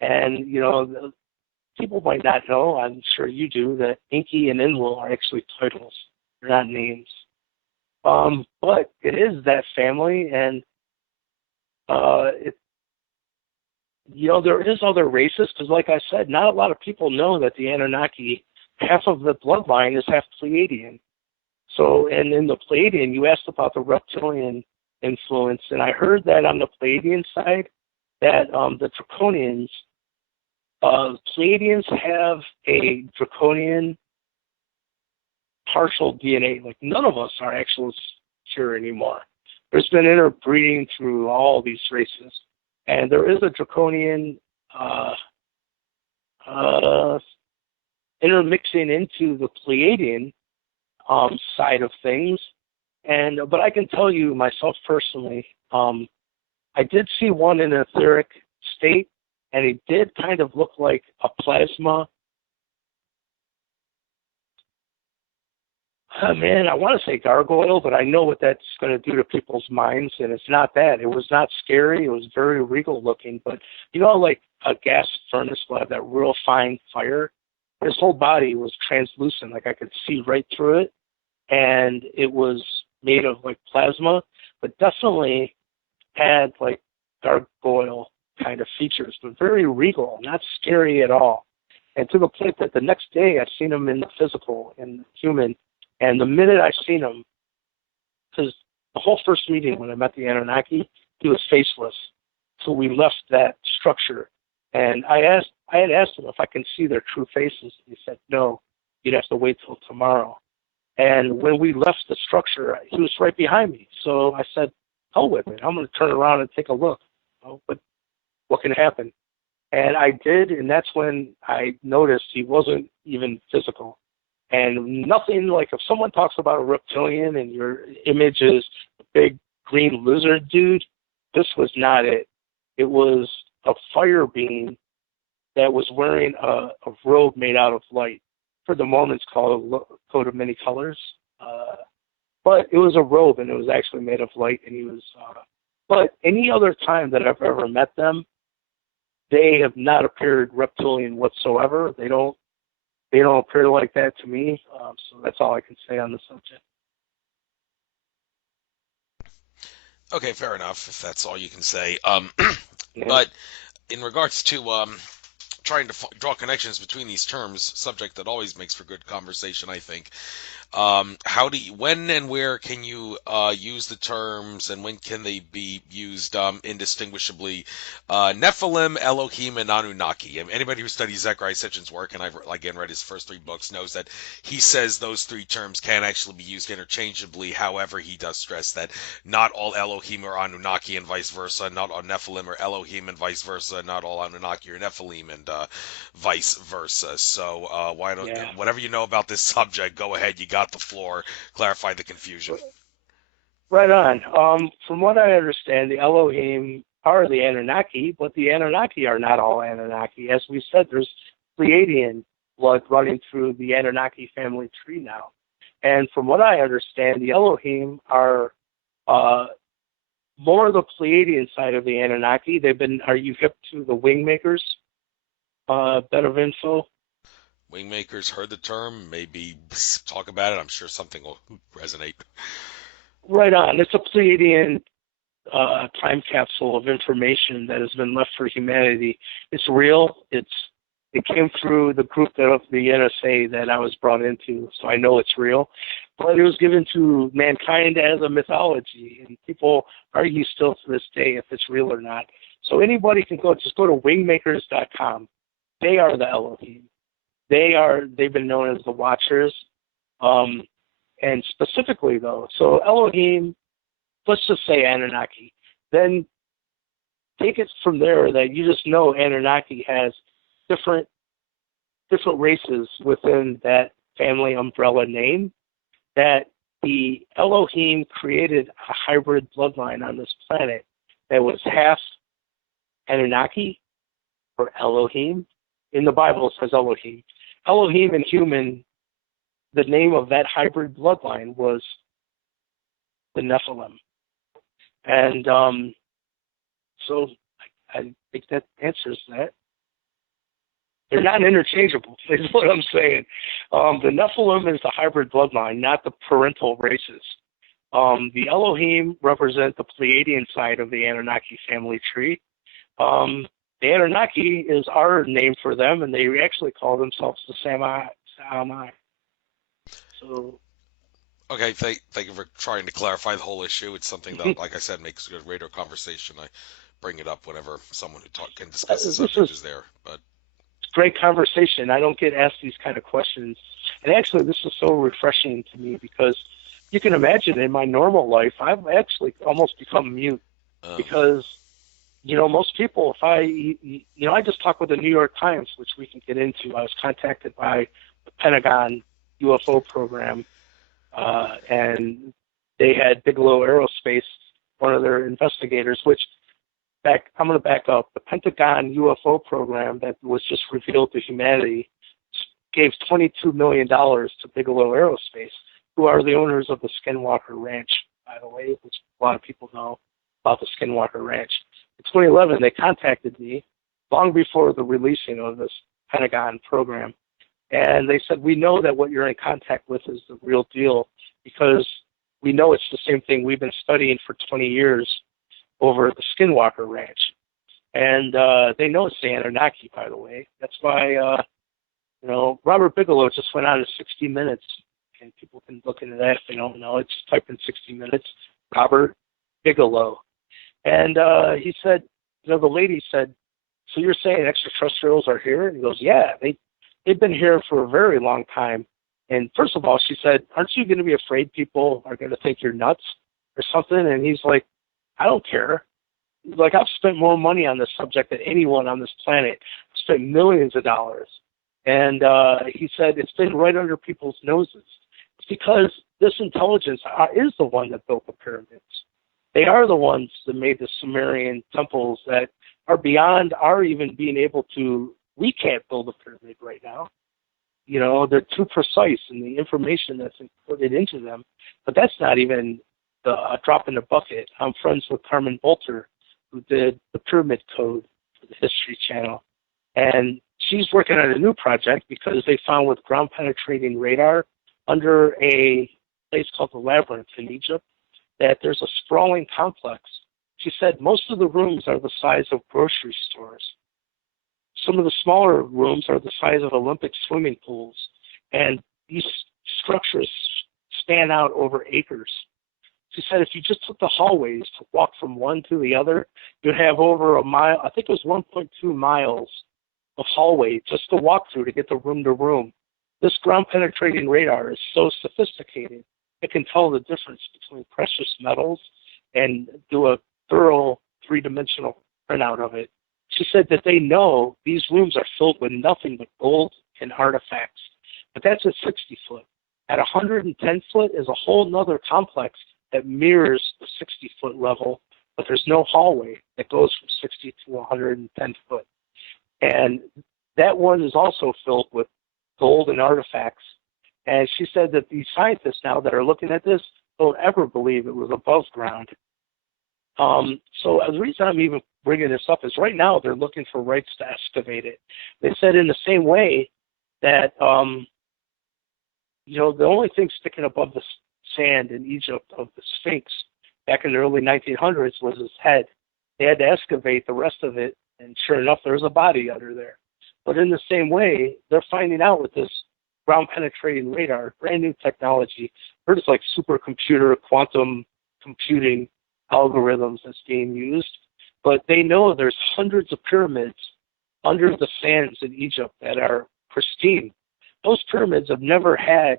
And, people might not know, I'm sure you do, that Inky and Enlil are actually titles. They're not names. But it is that family, and there is other races, because like I said, not a lot of people know that the Anunnaki, half of the bloodline is half Pleiadian. So, and in the Pleiadian, you asked about the reptilian influence, and I heard that on the Pleiadian side, that the Draconians, Pleiadians have a Draconian partial DNA. Like, none of us are actually pure anymore. There's been interbreeding through all these races. And there is a Draconian intermixing into the Pleiadian side of things. But I can tell you myself personally, I did see one in an etheric state, and it did kind of look like a plasma. I want to say gargoyle, but I know what that's going to do to people's minds, and it's not that. It was not scary. It was very regal looking, but like a gas furnace will have that real fine fire. His whole body was translucent, like I could see right through it, and it was made of like plasma, but definitely had like gargoyle kind of features, but very regal, not scary at all. And to the point that the next day I seen him in the physical, in the human. And the minute I seen him, because the whole first meeting when I met the Anunnaki, he was faceless. So we left that structure. And I had asked him if I can see their true faces. He said, no, you'd have to wait till tomorrow. And when we left the structure, he was right behind me. So I said, hell with it. I'm going to turn around and take a look. But what can happen? And I did, and that's when I noticed he wasn't even physical. And nothing like if someone talks about a reptilian and your image is a big green lizard dude, this was not it. It was a fire being that was wearing a robe made out of light. For the Mormons, called a coat of many colors. But it was a robe, and it was actually made of light. And he was. But any other time that I've ever met them, they have not appeared reptilian whatsoever. They don't appear like that to me. So that's all I can say on the subject. Okay, fair enough. If that's all you can say. Yeah. But in regards to trying to draw connections between these terms, subject that always makes for good conversation, I think. How do you, when and where can you use the terms, and when can they be used indistinguishably? Nephilim, Elohim, and Anunnaki. And anybody who studies Zechariah Sitchin's work, and I've again read his first 3 books, knows that he says those 3 terms can actually be used interchangeably. However, he does stress that not all Elohim are Anunnaki and vice versa, not all Nephilim are Elohim and vice versa, not all Anunnaki are Nephilim and vice versa. So why don't Yeah. whatever you know about this subject, go ahead. You got the floor. Clarify the confusion. Right on. From what I understand, the Elohim are the Anunnaki, but the Anunnaki are not all Anunnaki. As we said, there's Pleiadian blood running through the Anunnaki family tree now. And from what I understand, the Elohim are more the Pleiadian side of the Anunnaki. Are you hip to the Wingmakers? Bit of info? Wingmakers, heard the term, maybe talk about it. I'm sure something will resonate. Right on. It's a Pleiadian time capsule of information that has been left for humanity. It's real. It came through the group of the NSA that I was brought into, so I know it's real. But it was given to mankind as a mythology, and people argue still to this day if it's real or not. So anybody can just go to wingmakers.com. They are the Elohim. They've been known as the Watchers. And specifically though, so Elohim, let's just say Anunnaki, then take it from there that you just know Anunnaki has different races within that family umbrella name, that the Elohim created a hybrid bloodline on this planet that was half Anunnaki or Elohim. In the Bible it says Elohim. Elohim and human, the name of that hybrid bloodline was the Nephilim. And so I think that answers that. They're not interchangeable, is what I'm saying. The Nephilim is the hybrid bloodline, not the parental races. The Elohim represent the Pleiadian side of the Anunnaki family tree. The Anunnaki is our name for them, and they actually call themselves the Samai. So, Okay, thank you for trying to clarify the whole issue. It's something that, like I said, makes a good radio conversation. I bring it up whenever someone who can discuss the subject is there. But great conversation. I don't get asked these kind of questions. And actually, this is so refreshing to me because you can imagine in my normal life, I've actually almost become mute because, most people, I just talked with the New York Times, which we can get into. I was contacted by the Pentagon UFO program, and they had Bigelow Aerospace, one of their investigators, I'm going to back up. The Pentagon UFO program that was just revealed to humanity gave $22 million to Bigelow Aerospace, who are the owners of the Skinwalker Ranch, by the way, which a lot of people know about the Skinwalker Ranch. In 2011, they contacted me long before the releasing of this Pentagon program. And they said, we know that what you're in contact with is the real deal because we know it's the same thing we've been studying for 20 years over at the Skinwalker Ranch. And they know it's the Anunnaki, by the way. That's why, Robert Bigelow just went on to 60 Minutes. And people can look into that if they don't know. It's type in 60 Minutes, Robert Bigelow. And he said, the lady said, so you're saying extraterrestrials are here? And he goes, yeah, they've been here for a very long time. And first of all, she said, aren't you going to be afraid people are going to think you're nuts or something? And he's like, I don't care. like, I've spent more money on this subject than anyone on this planet. I've spent millions of dollars. And he said it's been right under people's noses. It's because this intelligence is the one that built the pyramids. They are the ones that made the Sumerian temples that are beyond our even being able to. We can't build a pyramid right now. You know, they're too precise in the information that's included into them. But that's not even a drop in the bucket. I'm friends with Carmen Bolter, who did the Pyramid Code for the History Channel. And she's working on a new project because they found with ground-penetrating radar under a place called the Labyrinth in Egypt that there's a sprawling complex. She said most of the rooms are the size of grocery stores. Some of the smaller rooms are the size of Olympic swimming pools. And these structures span out over acres. She said if you just took the hallways to walk from one to the other, you'd have over a mile, I think it was 1.2 miles of hallway just to walk through to get the room to room. This ground-penetrating radar is so sophisticated, it can tell the difference between precious metals and do a thorough three-dimensional printout of it. She said that they know these rooms are filled with nothing but gold and artifacts. But that's at 60 foot. At 110 foot is a whole nother complex that mirrors the 60-foot level, but there's no hallway that goes from 60 to 110 foot. And that one is also filled with gold and artifacts. And she said that these scientists now that are looking at this don't ever believe it was above ground. So the reason I'm even bringing this up is right now they're looking for rights to excavate it. They said in the same way that, you know, the only thing sticking above the sand in Egypt of the Sphinx back in the early 1900s was his head. They had to excavate the rest of it, and sure enough, there's a body under there. But in the same way, they're finding out with this ground-penetrating radar, brand new technology. Heard it's like supercomputer, quantum computing algorithms that's being used. But they know there's hundreds of pyramids under the sands in Egypt that are pristine. Those pyramids have never had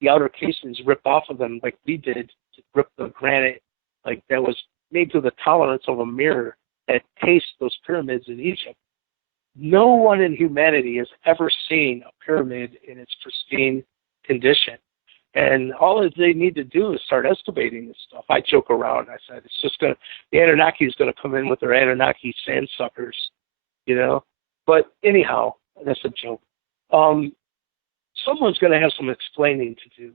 the outer casings ripped off of them like we did to rip the granite, like that was made to the tolerance of a mirror that cased those pyramids in Egypt. No one in humanity has ever seen a pyramid in its pristine condition. And all they need to do is start excavating this stuff. I joke around. I said, it's just going to, the Anunnaki is going to come in with their Anunnaki sand suckers, you know. But anyhow, that's a joke. Someone's going to have some explaining to do.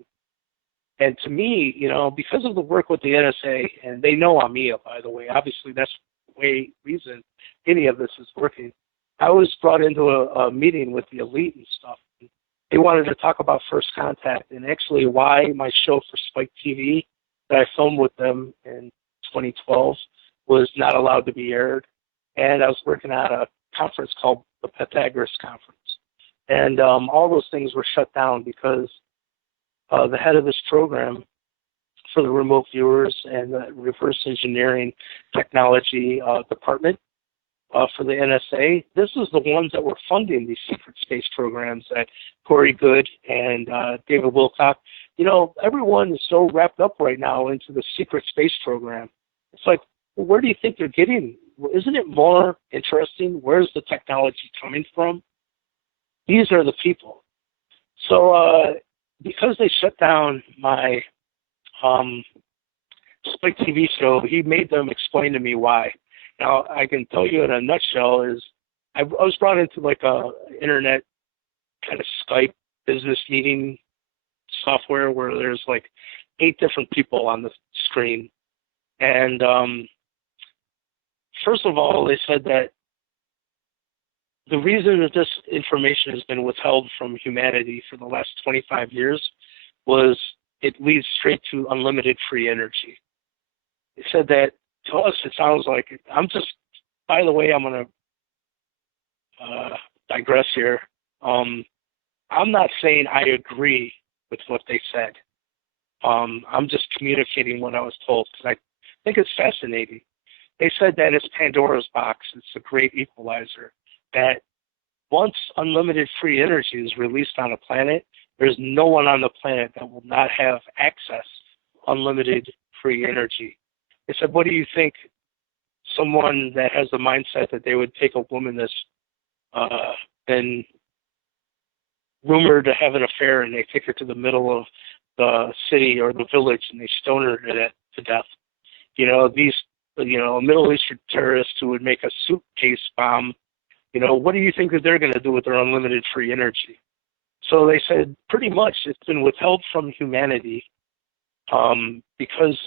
And to me, you know, because of the work with the NSA, and they know I'm EA, by the way, obviously that's the reason any of this is working. I was brought into a meeting with the elite and stuff. They wanted to talk about First Contact and actually why my show for Spike TV that I filmed with them in 2012 was not allowed to be aired. And I was working at a conference called the Pythagoras Conference. And all those things were shut down because the head of this program for the remote viewers and the reverse engineering technology department for the NSA, this is the ones that were funding these secret space programs that Corey Goode and David Wilcock. You know, everyone is so wrapped up right now into the secret space program. It's like, well, where do you think they're getting? Isn't it more interesting? Where's the technology coming from? These are the people. So because they shut down my Spike TV show, he made them explain to me why. Now, I can tell you in a nutshell is I was brought into like a internet kind of Skype business meeting software where there's like 8 different people on the screen. And first of all, they said that the reason that this information has been withheld from humanity for the last 25 years was it leads straight to unlimited free energy. They said that to us, it sounds like, by the way, I'm going to digress here. I'm not saying I agree with what they said. I'm just communicating what I was told because I think it's fascinating. They said that it's Pandora's box. It's a great equalizer. That once unlimited free energy is released on a planet, there's no one on the planet that will not have access to unlimited free energy. They said, what do you think someone that has the mindset that they would take a woman that's been rumored to have an affair, and they take her to the middle of the city or the village and they stone her to death. These, Middle Eastern terrorists who would make a suitcase bomb, what do you think that they're going to do with their unlimited free energy? So they said pretty much it's been withheld from humanity because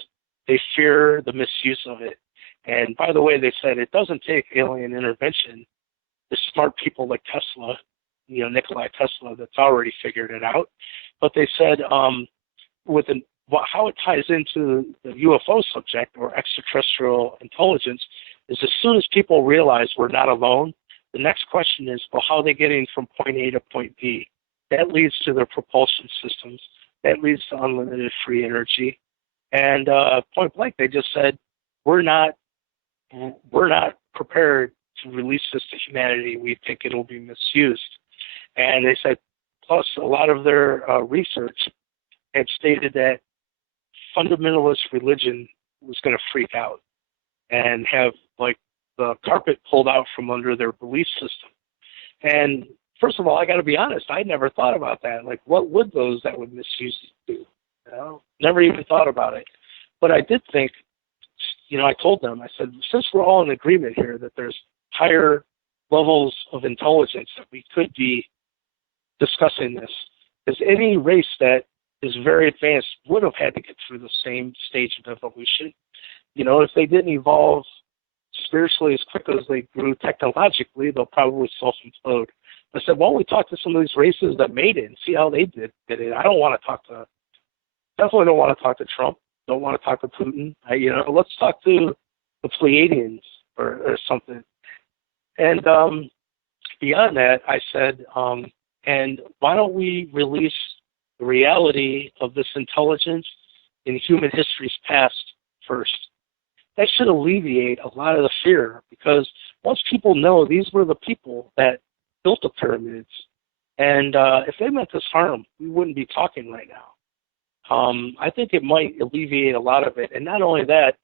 they fear the misuse of it. And by the way, they said it doesn't take alien intervention. There's smart people like Tesla, Nikola Tesla, that's already figured it out. But they said how it ties into the UFO subject or extraterrestrial intelligence is as soon as people realize we're not alone, the next question is, well, how are they getting from point A to point B? That leads to their propulsion systems. That leads to unlimited free energy. And point blank, they just said, we're not prepared to release this to humanity. We think it'll be misused. And they said, plus a lot of their research had stated that fundamentalist religion was going to freak out and have the carpet pulled out from under their belief system. And first of all, I got to be honest, I never thought about that. What would those that would misuse it do? Never even thought about it. But I did think, I told them, I said, since we're all in agreement here that there's higher levels of intelligence that we could be discussing this, because any race that is very advanced would have had to get through the same stage of evolution. If they didn't evolve spiritually as quick as they grew technologically, they'll probably self-implode. I said, why don't we talk to some of these races that made it and see how they did it? Definitely don't want to talk to Trump. Don't want to talk to Putin. Let's talk to the Pleiadians or something. And beyond that, I said, and why don't we release the reality of this intelligence in human history's past first? That should alleviate a lot of the fear, because once people know these were the people that built the pyramids, and if they meant us harm, we wouldn't be talking right now. I think it might alleviate a lot of it. And not only that,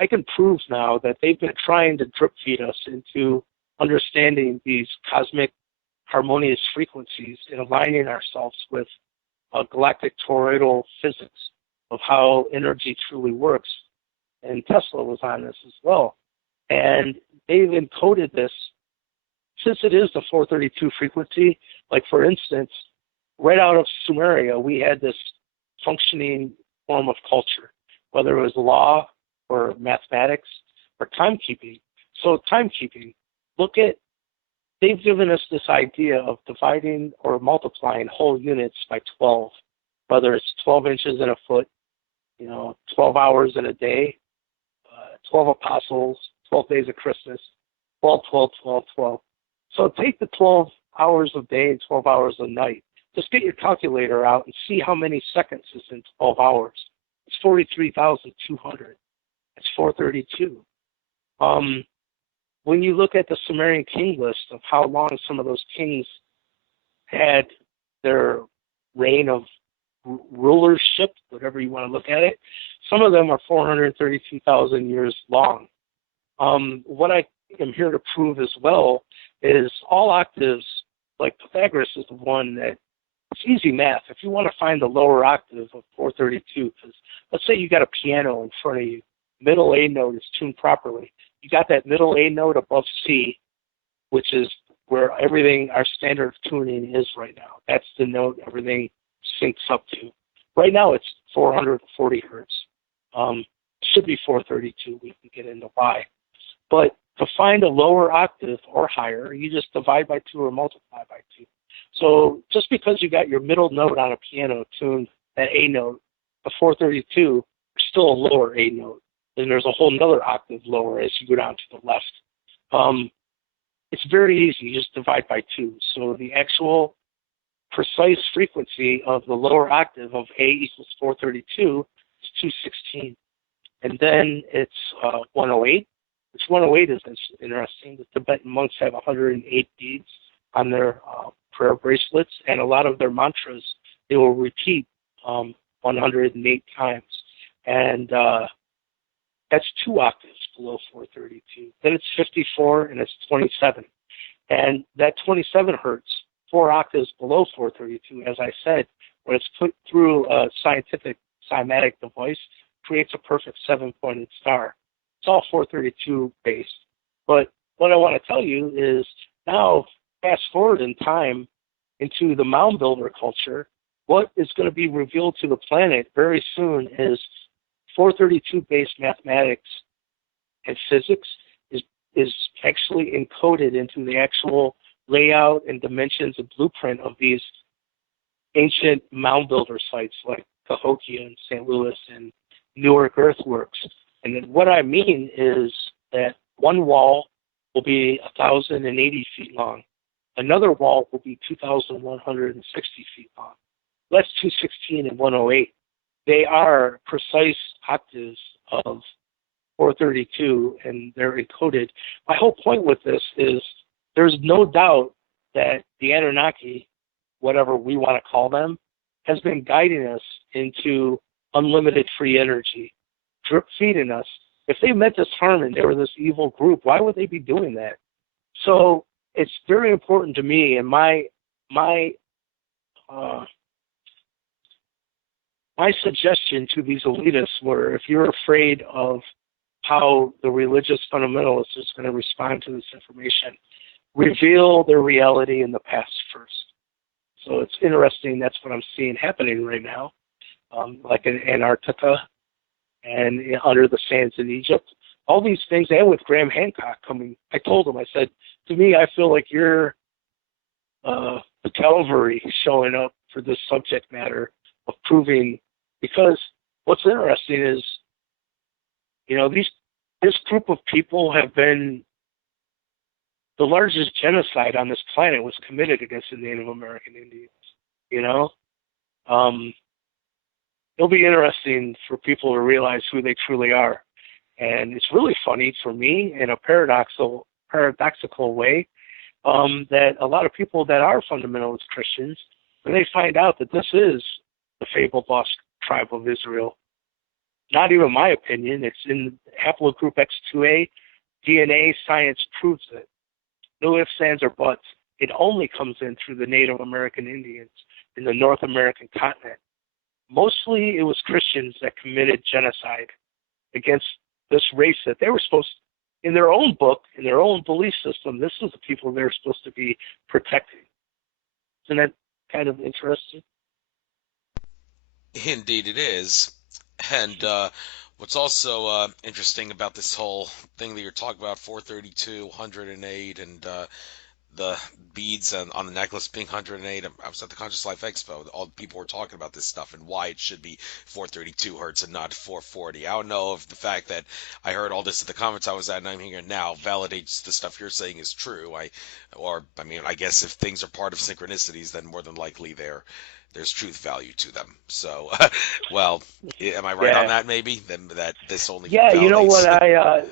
I can prove now that they've been trying to drip feed us into understanding these cosmic harmonious frequencies and aligning ourselves with galactic toroidal physics of how energy truly works. And Tesla was on this as well. And they've encoded this, since it is the 432 frequency, for instance, right out of Sumeria, we had this functioning form of culture, whether it was law or mathematics or timekeeping. So timekeeping, they've given us this idea of dividing or multiplying whole units by 12, whether it's 12 inches in a foot, 12 hours in a day, 12 apostles, 12 days of Christmas, 12, 12, 12, 12. So take the 12 hours a day and 12 hours a night. Just get your calculator out and see how many seconds is in 12 hours. It's 43,200. It's 432. When you look at the Sumerian king list of how long some of those kings had their reign of rulership, whatever you want to look at it, some of them are 432,000 years long. What I am here to prove as well is all octaves, like Pythagoras is the one that, it's easy math. If you want to find the lower octave of 432, because let's say you got a piano in front of you, middle A note is tuned properly. You got that middle A note above C, which is where everything, our standard tuning is right now. That's the note everything syncs up to. Right now it's 440 hertz. Should be 432. We can get into why. But to find a lower octave or higher, you just divide by 2 or multiply by 2. So just because you got your middle note on a piano tuned at A note, the 432, there's still a lower A note. Then there's a whole nother octave lower as you go down to the left. It's very easy. You just divide by 2. So the actual precise frequency of the lower octave of A equals 432 is 216. And then it's 108, which 108 is interesting. The Tibetan monks have 108 beads on their prayer bracelets, and a lot of their mantras they will repeat 108 times. And that's 2 octaves. below 432. Then it's 54, and it's 27. And that 27 hertz, 4 octaves below 432, as I said, when it's put through a scientific cymatic device, creates a perfect 7-pointed star. It's all 432 based. But what I want to tell you is now, fast forward in time into the mound builder culture, what is going to be revealed to the planet very soon is 432 based mathematics and physics is actually encoded into the actual layout and dimensions and blueprint of these ancient mound builder sites like Cahokia and St. Louis and Newark earthworks. And then what I mean is that one wall will be 1,080 feet long. Another wall will be 2,160 feet long. That's 216 and 108. They are precise octaves of 432, and they're encoded. My whole point with this is there's no doubt that the Anunnaki, whatever we want to call them, has been guiding us into unlimited free energy, drip feeding us. If they meant us harm and they were this evil group, why would they be doing that? So it's very important to me, and my suggestion to these elitists were, if you're afraid of how the religious fundamentalist is going to respond to this information, reveal their reality in the past first. So it's interesting. That's what I'm seeing happening right now, like in Antarctica and under the sands in Egypt. All these things, and with Graham Hancock coming. I told him, I said, to me, I feel like you're the Calvary showing up for this subject matter of proving, because what's interesting is, you know, this group of people have been, the largest genocide on this planet was committed against the Native American Indians, you know? It'll be interesting for people to realize who they truly are. And it's really funny for me in a paradoxical way that a lot of people that are fundamentalist Christians, when they find out that this is the fabled lost tribe of Israel, not even my opinion, it's in haplogroup X2A, DNA science proves it. No ifs, ands, or buts. It only comes in through the Native American Indians in the North American continent. Mostly it was Christians that committed genocide against this race that they were supposed to, in their own book, in their own belief system, this is the people they're supposed to be protecting. Isn't that kind of interesting? Indeed, it is. And what's also interesting about this whole thing that you're talking about, 432, 108, and the beads on the necklace being 108. I was at the Conscious Life Expo. All the people were talking about this stuff and why it should be 432 hertz and not 440. I don't know if the fact that I heard all this at the conference I was at and I'm here now validates the stuff you're saying is true. I guess if things are part of synchronicities, then more than likely there's truth value to them. So, well, am I right on that? Maybe then that this only yeah. validates. You know what?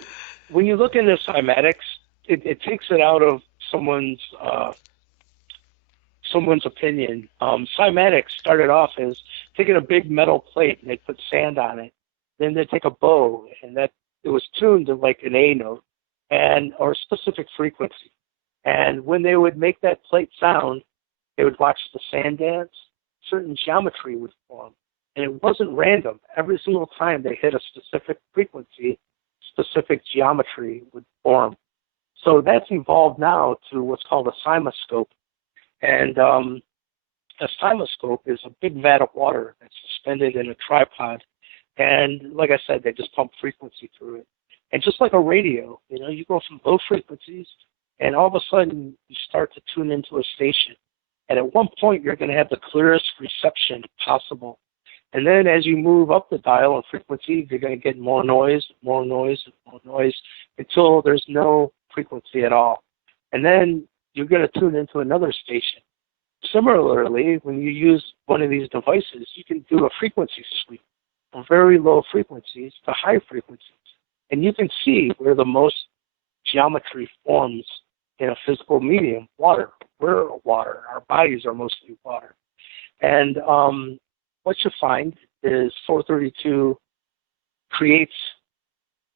When you look into cymatics, it takes it out of someone's opinion. Cymatics started off as taking a big metal plate and they put sand on it. Then they take a bow and that it was tuned to like an A note or a specific frequency. And when they would make that plate sound, they would watch the sand dance. Certain geometry would form, and it wasn't random. Every single time they hit a specific frequency, specific geometry would form. So that's evolved now to what's called a cymoscope. And a cymoscope is a big vat of water that's suspended in a tripod. And like I said, they just pump frequency through it. And just like a radio, you know, you go from low frequencies, and all of a sudden you start to tune into a station. And at one point, you're going to have the clearest reception possible. And then as you move up the dial in frequency, you're going to get more noise, more noise, more noise, until there's no frequency at all. And then you're going to tune into another station. Similarly, when you use one of these devices, you can do a frequency sweep from very low frequencies to high frequencies. And you can see where the most geometry forms in a physical medium, water. We're water. Our bodies are mostly water. And what you find is 432 creates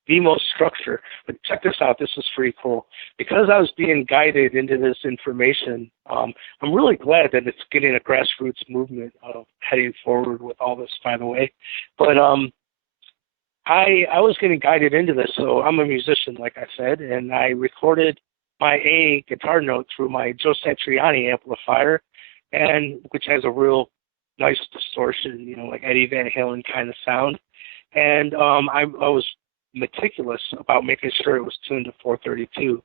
BMO structure. But check this out. This is pretty cool. Because I was being guided into this information, I'm really glad that it's getting a grassroots movement of heading forward with all this, by the way. But I was getting guided into this. So I'm a musician, like I said, and I recorded my A guitar note through my Joe Satriani amplifier, and which has a real nice distortion, you know, like Eddie Van Halen kind of sound. And I was meticulous about making sure it was tuned to 432.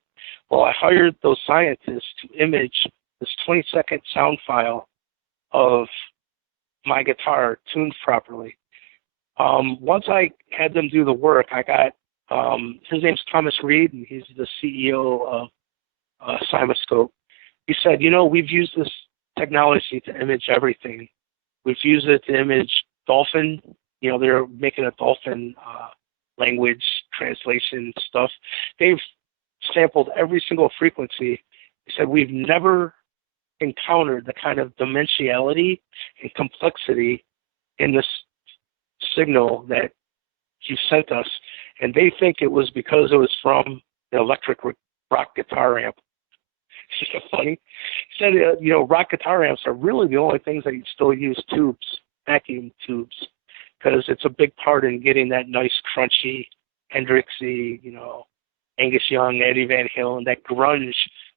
Well, I hired those scientists to image this 20-second sound file of my guitar tuned properly. Once I had them do the work, I got, his name's Thomas Reed, and he's the CEO of CymaScope. He said, you know, we've used this technology to image everything. We've used it to image dolphin. You know, they're making a dolphin language translation stuff. They've sampled every single frequency. He said, we've never encountered the kind of dimensionality and complexity in this signal that you sent us. And they think it was because it was from the electric rock guitar amp. It's just funny. He said, you know, rock guitar amps are really the only things that you still use tubes, vacuum tubes, because it's a big part in getting that nice, crunchy, Hendrixy, you know, Angus Young, Eddie Van Halen, that grunge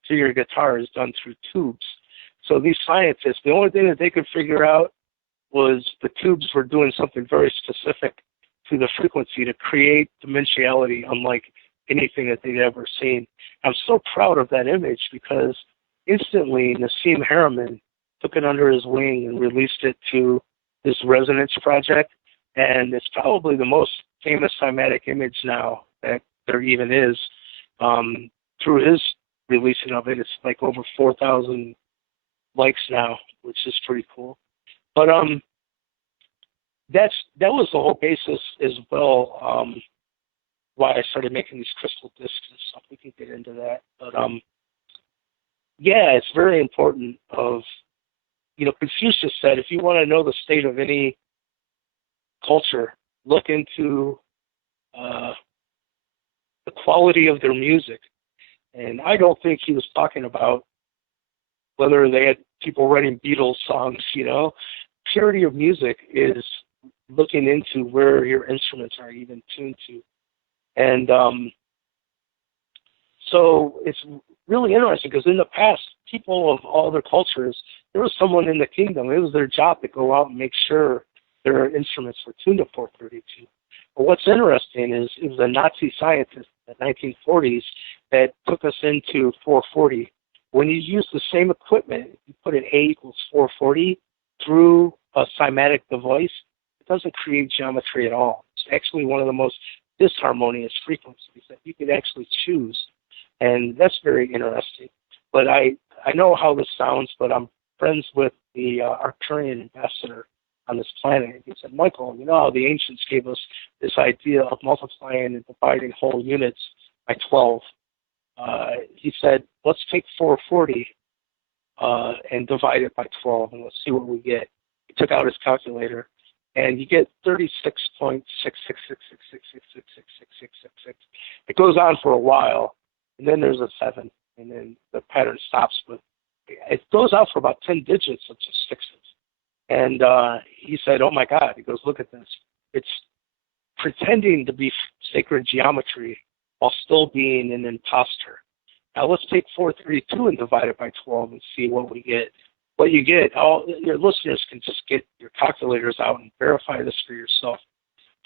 to your guitar is done through tubes. So these scientists, the only thing that they could figure out was the tubes were doing something very specific to the frequency to create dimensionality unlike anything that they'd ever seen. I'm so proud of that image because instantly Nassim Harriman took it under his wing and released it to this Resonance project, and it's probably the most famous cymatic image now that there even is. Through his releasing of it, it's like over 4,000 likes now, which is pretty cool. But that was the whole basis as well, why I started making these crystal discs and stuff. We can get into that. But yeah, it's very important of, you know, Confucius said, if you want to know the state of any culture, look into the quality of their music. And I don't think he was talking about whether they had people writing Beatles songs, you know. Purity of music is looking into where your instruments are even tuned to. And so it's really interesting because in the past, people of all other cultures, there was someone in the kingdom, it was their job to go out and make sure their instruments were tuned to 432. But what's interesting is it was a Nazi scientist in the 1940s that took us into 440. When you use the same equipment, you put an A equals 440 through a cymatic device, it doesn't create geometry at all. It's actually one of the most disharmonious frequencies that you could actually choose. And that's very interesting. But I know how this sounds, but I'm friends with the Arcturian ambassador on this planet. He said, Michael, you know how the ancients gave us this idea of multiplying and dividing whole units by 12. He said, let's take 440 and divide it by 12, and let's see what we get. He took out his calculator, and you get 36.6666666666666. It goes on for a while, and then there's a 7, and then the pattern stops. But it goes out for about 10 digits of just sixes. And he said, oh, my God. He goes, look at this. It's pretending to be sacred geometry while still being an imposter. Now let's take 432 and divide it by 12 and see what we get. What you get, all your listeners can just get your calculators out and verify this for yourself.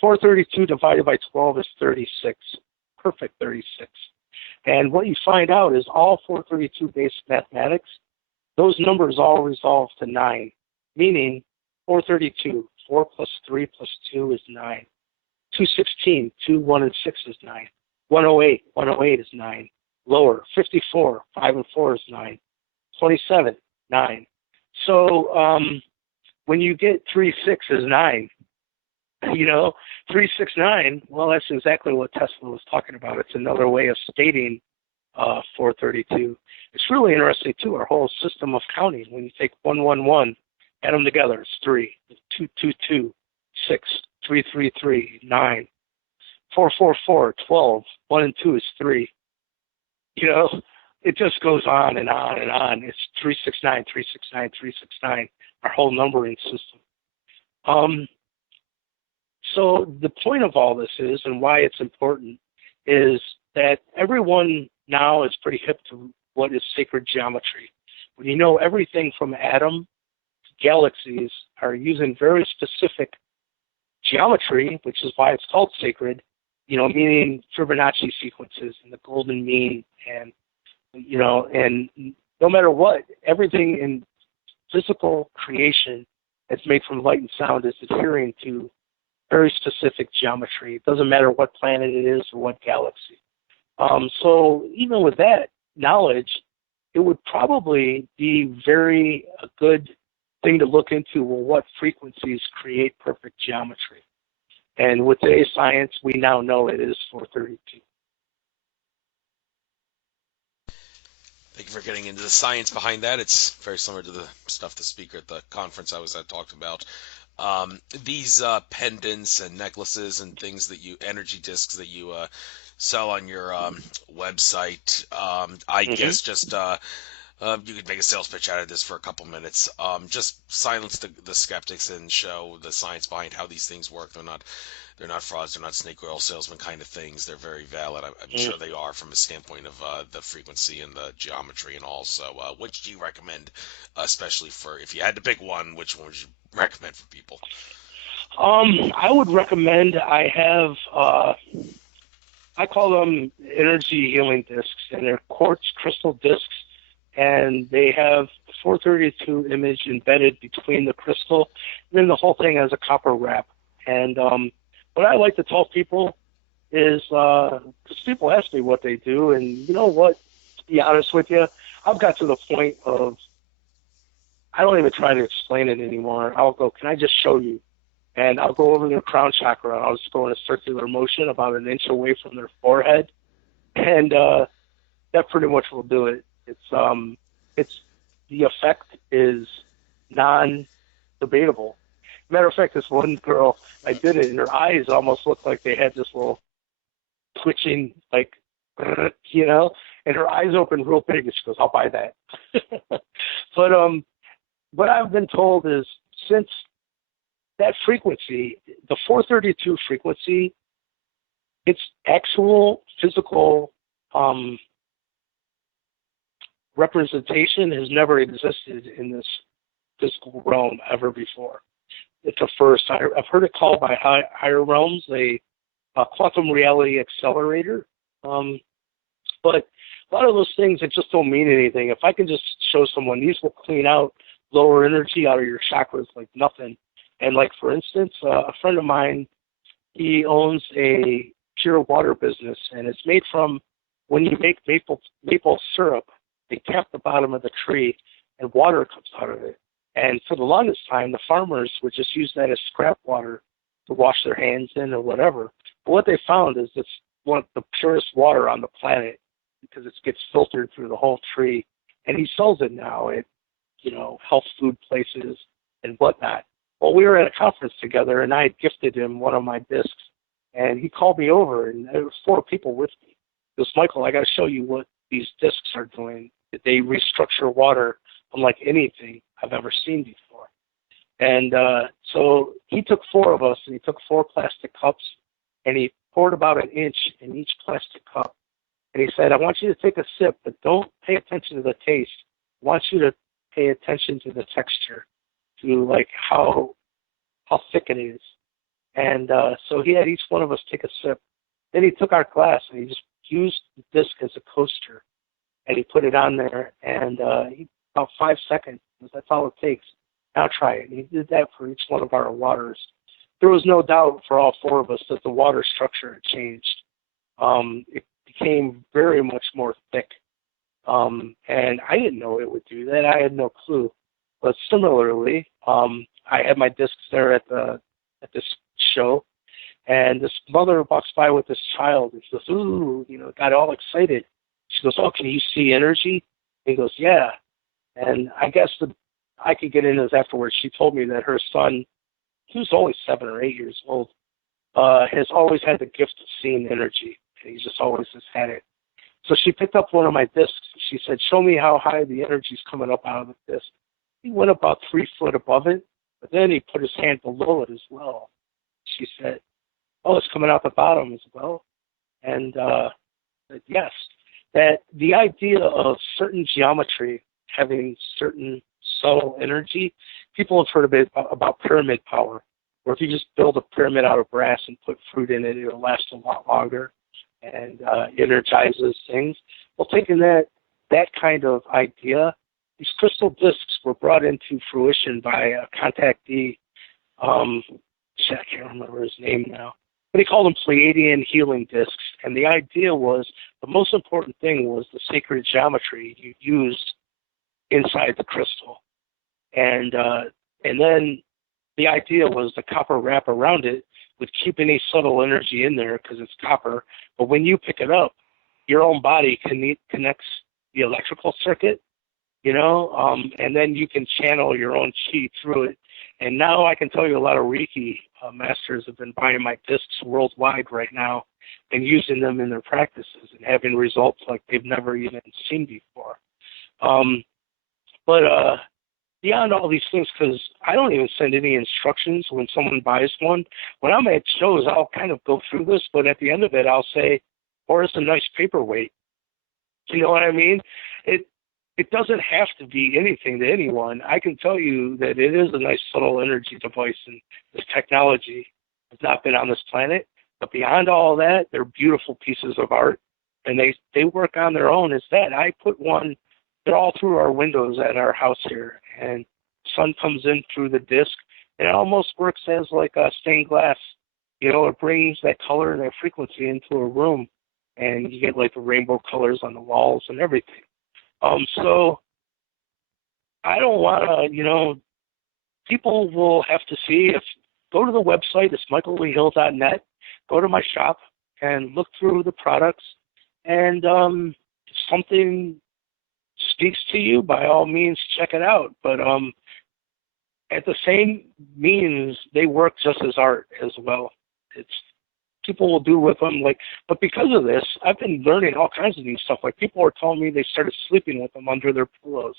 432 divided by 12 is 36. Perfect 36. And what you find out is all 432 based mathematics, those numbers all resolve to 9, meaning 432, 4 plus 3 plus 2 is 9. 216, 2, 1, and 6 is 9. 108, 108 is 9. Lower, 54, 5 and 4 is 9. 27, 9. So when you get 3, 6 is 9, you know, 3, 6, 9, well, that's exactly what Tesla was talking about. It's another way of stating 432. It's really interesting, too, our whole system of counting. When you take 111, add them together, it's 3. 2, 2, 2, 6, 3, 3, 3, 9. 4, 4, 4, 12, 1 and 2 is 3. You know, it just goes on and on and on. It's 369, 369, 369, our whole numbering system. So the point of all this is, and why it's important, is that everyone now is pretty hip to what is sacred geometry. When you know everything from atom to galaxies are using very specific geometry, which is why it's called sacred, you know, meaning Fibonacci sequences and the golden mean, and, you know, and no matter what, everything in physical creation that's made from light and sound is adhering to very specific geometry. It doesn't matter what planet it is or what galaxy. So even with that knowledge, it would probably be a good thing to look into. Well, what frequencies create perfect geometry? And with today's science, we now know it is 432. Thank you for getting into the science behind that. It's very similar to the stuff the speaker at the conference I was at talked about. These pendants and necklaces and things that energy discs that you sell on your website, I guess just you could make a sales pitch out of this for a couple minutes. Just silence the skeptics and show the science behind how these things work. They're not frauds. They're not snake oil salesman kind of things. They're very valid. I'm sure they are from a standpoint of the frequency and the geometry and all. So, which do you recommend, especially for if you had to pick one? Which one would you recommend for people? I would recommend. I call them energy healing discs, and they're quartz crystal discs, and they have the 432 image embedded between the crystal, and then the whole thing has a copper wrap. And what I like to tell people is, because people ask me what they do, and you know what, to be honest with you, I've got to the point of, I don't even try to explain it anymore. I'll go, can I just show you? And I'll go over their crown chakra, and I'll just go in a circular motion about an inch away from their forehead, and that pretty much will do it. It's the effect is non-debatable. Matter of fact, this one girl, I did it, and her eyes almost looked like they had this little twitching, like, you know, and her eyes opened real big, and she goes, I'll buy that. But what I've been told is, since that frequency, the 432 frequency, its actual physical representation has never existed in this physical realm ever before. It's a first. I've heard it called by higher realms a quantum reality accelerator. But a lot of those things that just don't mean anything. If I can just show someone, these will clean out lower energy out of your chakras like nothing. And like, for instance, a friend of mine, he owns a pure water business, and it's made from, when you make maple syrup, they tap the bottom of the tree and water comes out of it. And for the longest time, the farmers would just use that as scrap water to wash their hands in or whatever. But what they found is it's one of the purest water on the planet because it gets filtered through the whole tree. And he sells it now at, you know, health food places and whatnot. Well, we were at a conference together, and I had gifted him one of my discs. And he called me over, and there were 4 people with me. He goes, Michael, I got to show you what these discs are doing. They restructure water unlike anything I've ever seen before. And so he took 4 of us, and he took 4 plastic cups, and he poured about an inch in each plastic cup. And he said, I want you to take a sip, but don't pay attention to the taste. I want you to pay attention to the texture, to like how thick it is. And so he had each one of us take a sip. Then he took our glass, and he just used the disc as a coaster, and he put it on there, and about 5 seconds, that's all it takes. Now try it. And he did that for each one of our waters. There was no doubt for all 4 of us that the water structure had changed. It became very much more thick. And I didn't know it would do that. I had no clue. But similarly, I had my discs there at this show, and this mother walks by with this child, and she goes, ooh, you know, got all excited. She goes, oh, can you see energy? And he goes, yeah. And I guess I could get into this afterwards. She told me that her son, he was only 7 or 8 years old, has always had the gift of seeing energy. And he just always has had it. So she picked up one of my discs. She said, show me how high the energy's coming up out of the disc. He went about 3 foot above it, but then he put his hand below it as well. She said, oh, it's coming out the bottom as well. And said, yes, that the idea of certain geometry having certain subtle energy, people have heard a bit about pyramid power, where if you just build a pyramid out of brass and put fruit in it, it'll last a lot longer and energizes things. Well, taking that kind of idea, these crystal discs were brought into fruition by a contactee. I can't remember his name now, but he called them Pleiadian healing discs. And the idea was the most important thing was the sacred geometry you used inside the crystal, and then the idea was the copper wrap around it would keep any subtle energy in there because it's copper. But when you pick it up, your own body connects the electrical circuit, and then you can channel your own chi through it. And now I can tell you a lot of Reiki masters have been buying my discs worldwide right now and using them in their practices and having results like they've never even seen before. But beyond all these things, because I don't even send any instructions when someone buys one. When I'm at shows, I'll kind of go through this, but at the end of it, I'll say, or it's a nice paperweight. You know what I mean? It doesn't have to be anything to anyone. I can tell you that it is a nice subtle energy device, and this technology has not been on this planet. But beyond all that, they're beautiful pieces of art, and they work on their own as that. I put one, they're all through our windows at our house here, and sun comes in through the disc, and it almost works as like a stained glass. It brings that color and that frequency into a room, and you get like the rainbow colors on the walls and everything. So I don't want to, people will have to see. Go to the website, it's michaelleehill.net, go to my shop and look through the products, and if something speaks to you, by all means, check it out. But at the same means, they work just as art as well. People will do with them, but because of this, I've been learning all kinds of new stuff. Like, people are telling me they started sleeping with them under their pillows,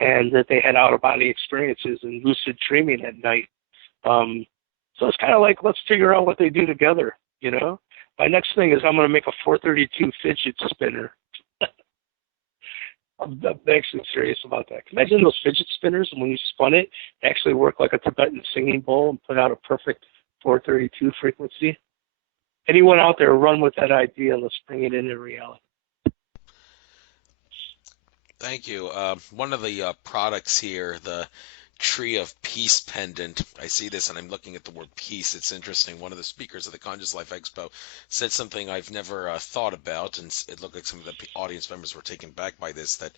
and that they had out-of-body experiences and lucid dreaming at night. So it's kind of like, let's figure out what they do together, My next thing is I'm going to make a 432 fidget spinner. I'm actually serious about that. Imagine those fidget spinners, and when you spun it, it actually worked like a Tibetan singing bowl and put out a perfect 432 frequency. Anyone out there, run with that idea. Let's bring it into reality. Thank you. One of the products here, the Tree of Peace pendant. I see this and I'm looking at the word peace. It's interesting. One of the speakers at the Conscious Life Expo said something I've never thought about, and it looked like some of the audience members were taken back by this, that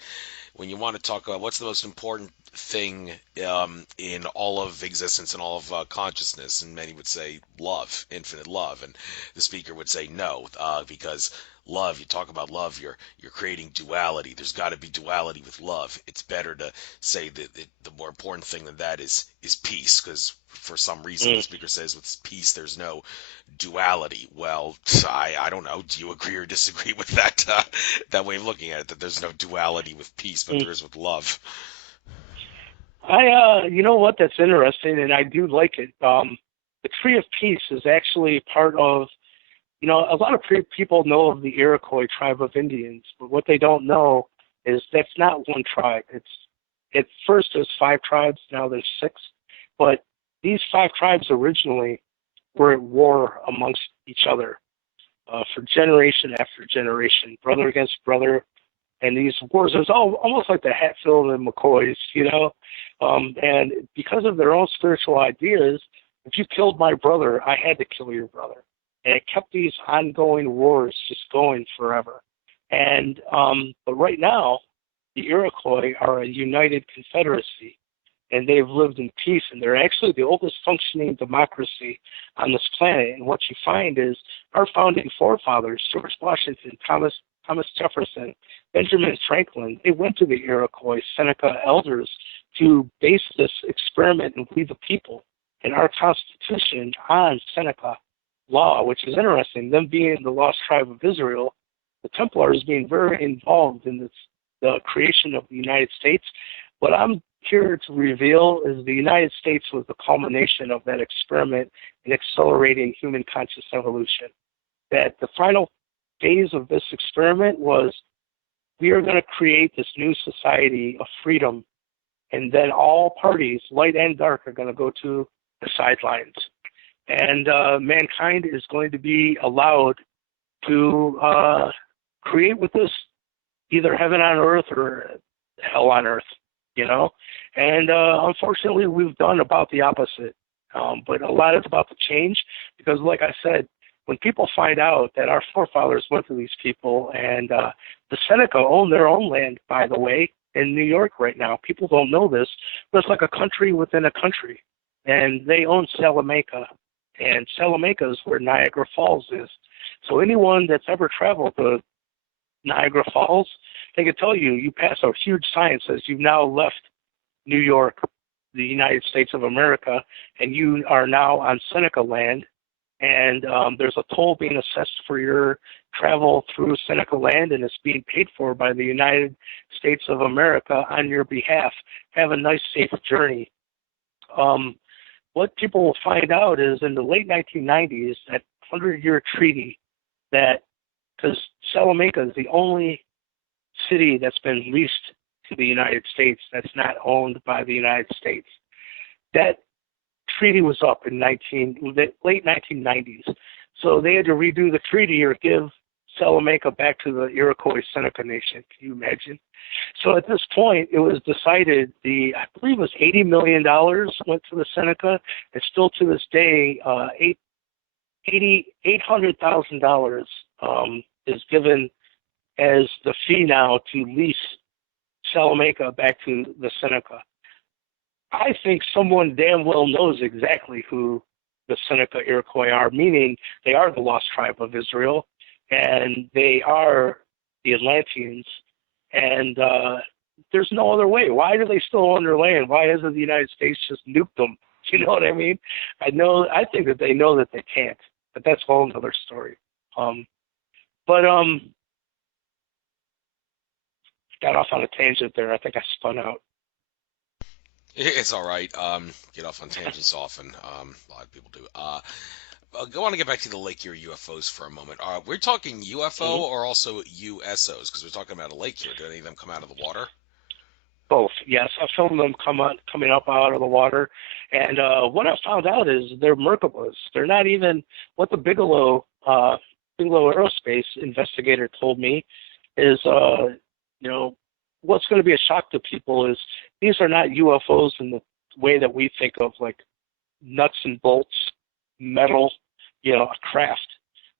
when you want to talk about what's the most important thing in all of existence and all of consciousness, and many would say love, infinite love, and the speaker would say no, because love, you talk about love, you're creating duality. There's got to be duality with love. It's better to say that the more important thing than that is peace, because for some reason the speaker says with peace there's no duality. Well, I don't know. Do you agree or disagree with that way of looking at it, that there's no duality with peace, but there is with love? You know what? That's interesting, and I do like it. The Tree of Peace is actually part of, a lot of people know of the Iroquois tribe of Indians, but what they don't know is that's not one tribe. At first there's 5 tribes, now there's 6, but these 5 tribes originally were at war amongst each other for generation after generation, brother against brother. And these wars, it was almost like the Hatfield and McCoys, and because of their own spiritual ideas, if you killed my brother, I had to kill your brother. And it kept these ongoing wars just going forever. And but right now, the Iroquois are a united confederacy, and they've lived in peace, and they're actually the oldest functioning democracy on this planet. And what you find is our founding forefathers, George Washington, Thomas Jefferson, Benjamin Franklin, they went to the Iroquois Seneca elders to base this experiment and we the people and our Constitution on Seneca. law, which is interesting. Them being the lost tribe of Israel, the Templars being very involved in the creation of the United States. What I'm here to reveal is the United States was the culmination of that experiment in accelerating human conscious evolution. That the final phase of this experiment was we are going to create this new society of freedom, and then all parties, light and dark, are going to go to the sidelines. And mankind is going to be allowed to create with this either heaven on earth or hell on earth, you know? And unfortunately, we've done about the opposite. But a lot is about to change because, like I said, when people find out that our forefathers went to these people, and the Seneca own their own land, by the way, in New York right now. People don't know this, but it's like a country within a country. And they own Salamanca. And Salamanca is where Niagara Falls is. So anyone that's ever traveled to Niagara Falls, they can tell you, you pass a huge sign that says you've now left New York, the United States of America, and you are now on Seneca land. And there's a toll being assessed for your travel through Seneca land, and it's being paid for by the United States of America on your behalf. Have a nice, safe journey. What people will find out is in the late 1990s, that 100-year treaty that, because Salamanca is the only city that's been leased to the United States that's not owned by the United States. That treaty was up in late 1990s. So they had to redo the treaty or give Salamanca back to the Iroquois Seneca Nation. Can you imagine? So at this point, it was decided I believe it was $80 million went to the Seneca, and still to this day, $800,000 is given as the fee now to lease Salamanca back to the Seneca. I think someone damn well knows exactly who the Seneca Iroquois are, meaning they are the lost tribe of Israel, and they are the Atlanteans, and there's no other way. Why do they still own their land? Why hasn't the United States just nuked them? You know what I mean? I think that they know that they can't, but that's a whole other story. Got off on a tangent there. I think I spun out. It's all right. Get off on tangents often. A lot of people do. I want to get back to the Lake Erie UFOs for a moment. We're talking UFO or also USOs, because we're talking about a lake here. Do any of them come out of the water? Both, yes. I filmed them coming up out of the water, and what I found out is they're Merkabas. They're not even what the Bigelow Aerospace investigator told me is, what's going to be a shock to people is these are not UFOs in the way that we think of, like nuts and bolts, metal, a craft.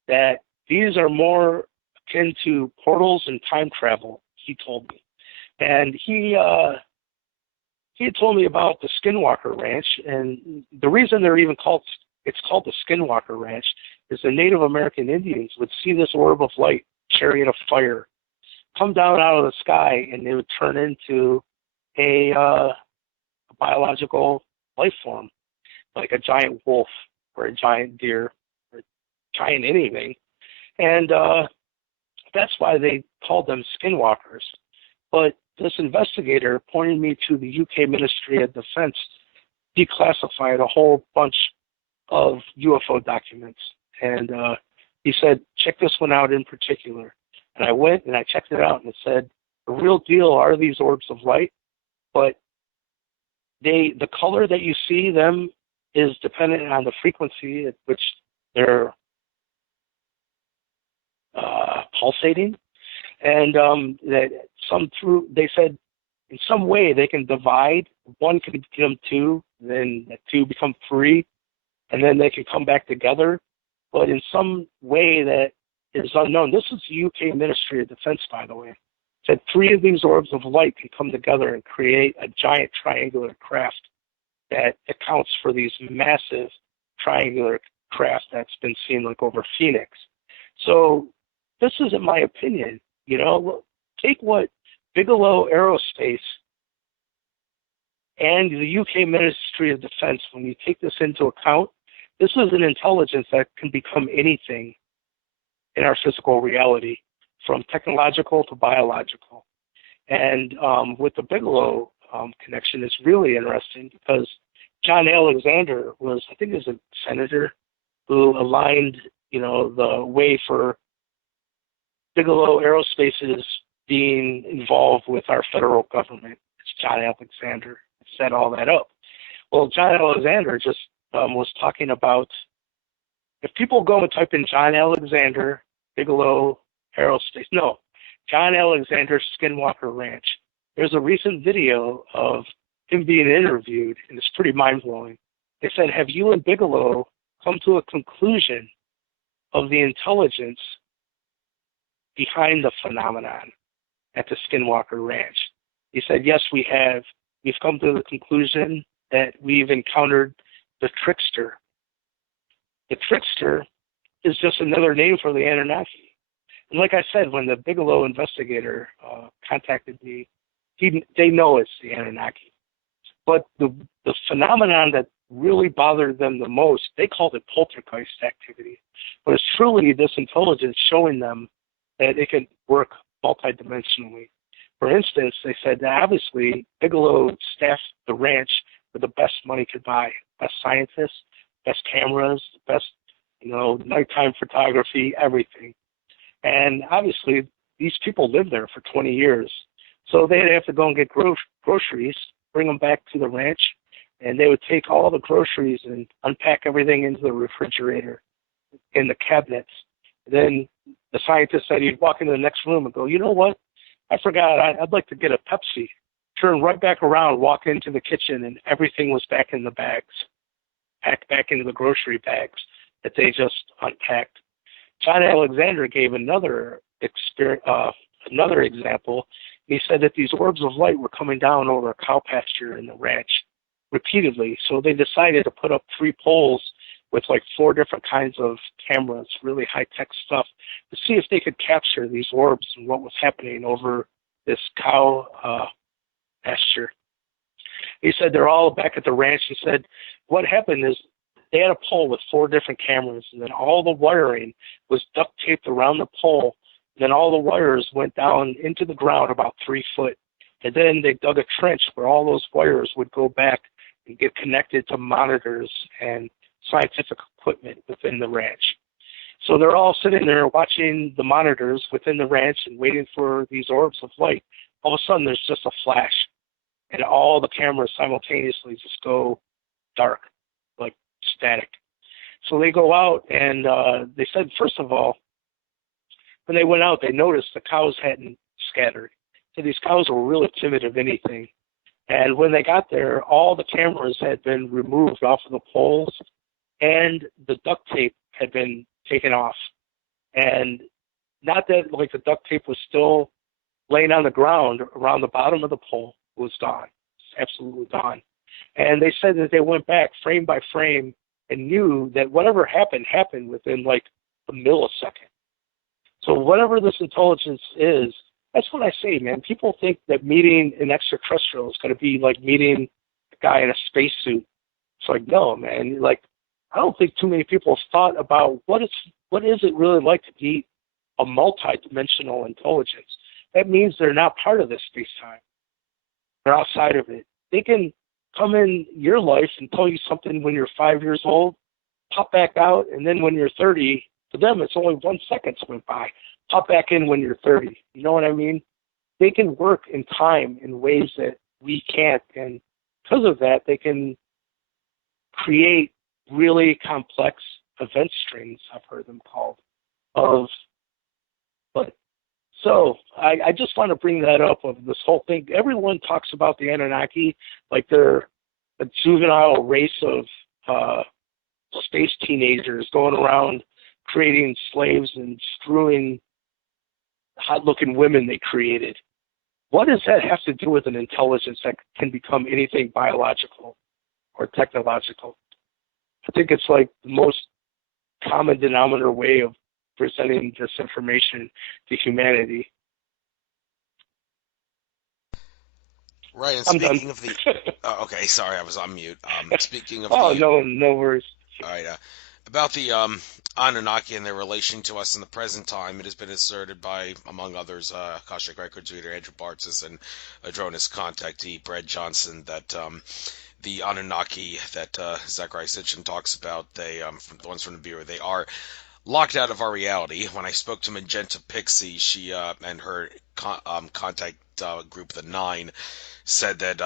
That these are more akin to portals and time travel, he told me. And he had told me about the Skinwalker Ranch, and the reason it's called the Skinwalker Ranch is the Native American Indians would see this orb of light, chariot of fire, come down out of the sky, and they would turn into a biological life form, like a giant wolf or a giant deer or giant anything. And that's why they called them skinwalkers. But this investigator pointed me to the UK Ministry of Defense declassified a whole bunch of UFO documents. And he said, check this one out in particular. And I went and I checked it out, and it said, the real deal are these orbs of light, but the color that you see them is dependent on the frequency at which they're pulsating. And they said in some way they can divide. One can become two, then two become three, and then they can come back together. But in some way that is unknown. This is the UK Ministry of Defense, by the way. It said 3 of these orbs of light can come together and create a giant triangular craft that accounts for these massive triangular craft that's been seen like over Phoenix. So this isn't my opinion. Take what Bigelow Aerospace and the UK Ministry of Defense, when you take this into account, This is an intelligence that can become anything in our physical reality, from technological to biological. And with the Bigelow connection, it's really interesting because John Alexander was, I think, he was a senator who aligned, the way for Bigelow Aerospace's being involved with our federal government. It's John Alexander set all that up. Well, John Alexander just was talking about, if people go and type in John Alexander, Bigelow Aerospace, no, John Alexander Skinwalker Ranch. There's a recent video of him being interviewed, and it's pretty mind-blowing. They said, have you and Bigelow come to a conclusion of the intelligence behind the phenomenon at the Skinwalker Ranch? He said, yes, we have. We've come to the conclusion that we've encountered the trickster. The trickster is just another name for the Anunnaki. And like I said, when the Bigelow investigator contacted me, they know it's the Anunnaki. But the phenomenon that really bothered them the most, they called it poltergeist activity. But it's truly this intelligence showing them that it can work multidimensionally. For instance, they said that obviously Bigelow staffed the ranch with the best money could buy, best scientists, best cameras, best, nighttime photography, everything. And obviously these people lived there for 20 years. So they'd have to go and get groceries, bring them back to the ranch, and they would take all the groceries and unpack everything into the refrigerator in the cabinets. Then the scientist said he'd walk into the next room and go, you know what? I forgot, I'd like to get a Pepsi. Turn right back around, walk into the kitchen, and everything was back in the bags, packed back into the grocery bags that they just unpacked. John Alexander gave another example. He said that these orbs of light were coming down over a cow pasture in the ranch repeatedly. So they decided to put up 3 poles with like 4 different kinds of cameras, really high-tech stuff, to see if they could capture these orbs and what was happening over this cow pasture. He said they're all back at the ranch. He said what happened is they had a pole with 4 different cameras, and then all the wiring was duct taped around the pole. Then all the wires went down into the ground about 3 foot. And then they dug a trench where all those wires would go back and get connected to monitors and scientific equipment within the ranch. So they're all sitting there watching the monitors within the ranch and waiting for these orbs of light. All of a sudden, there's just a flash, and all the cameras simultaneously just go dark, like static. So they go out, and they said, first of all, when they went out, they noticed the cows hadn't scattered. So these cows were really timid of anything. And when they got there, all the cameras had been removed off of the poles, and the duct tape had been taken off. And not that like the duct tape was still laying on the ground around the bottom of the pole, it was gone. It's absolutely gone. And they said that they went back frame by frame and knew that whatever happened within like a millisecond. So whatever this intelligence is, that's what I say, man. People think that meeting an extraterrestrial is going to be like meeting a guy in a spacesuit. It's like, no, man. Like, I don't think too many people have thought about what is it really like to be a multi-dimensional intelligence. That means they're not part of this space-time. They're outside of it. They can come in your life and tell you something when you're 5 years old, pop back out, and then when you're 30, for them it's only 1 second went by. Pop back in when you're 30. You know what I mean? They can work in time in ways that we can't, and because of that, they can create really complex event strings, I've heard them called. So I just want to bring that up of this whole thing. Everyone talks about the Anunnaki like they're a juvenile race of space teenagers going around creating slaves and screwing hot-looking women they created. What does that have to do with an intelligence that can become anything biological or technological? I think it's like the most common denominator way of presenting this information to humanity. Right, and I'm speaking done. of the... okay, sorry, I was on mute. Speaking of Oh, the... no worries. All right. About the Anunnaki and their relation to us in the present time, it has been asserted by, among others, Akashic Records reader Andrew Bartzis and Adronis contactee Brad Johnson, that the Anunnaki that Zachariah Sitchin talks about, from the ones from the Bureau, they are locked out of our reality. When I spoke to Magenta Pixie, she and her contact group, the Nine, said that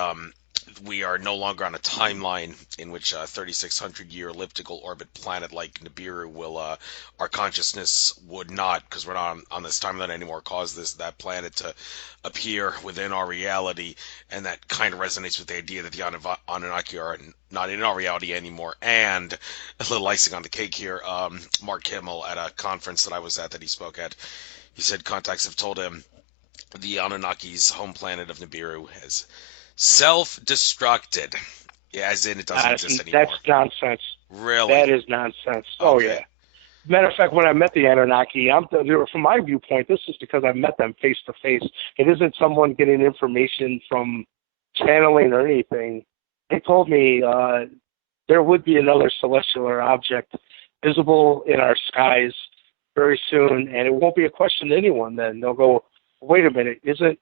we are no longer on a timeline in which a 3,600-year elliptical orbit planet like Nibiru will, our consciousness would not, because we're not on this timeline anymore, cause that planet to appear within our reality, and that kind of resonates with the idea that the Anunnaki are not in our reality anymore. And a little icing on the cake here, Mark Kimmel at a conference that I was at that he spoke at, he said contacts have told him the Anunnaki's home planet of Nibiru has self-destructed, as in it doesn't exist anymore. That's nonsense. Really? That is nonsense. Okay. Oh, yeah. Matter of fact, when I met the Anunnaki, from my viewpoint, this is because I met them face to face. It isn't someone getting information from channeling or anything. They told me there would be another celestial object visible in our skies very soon, and it won't be a question to anyone then. They'll go, wait a minute, is that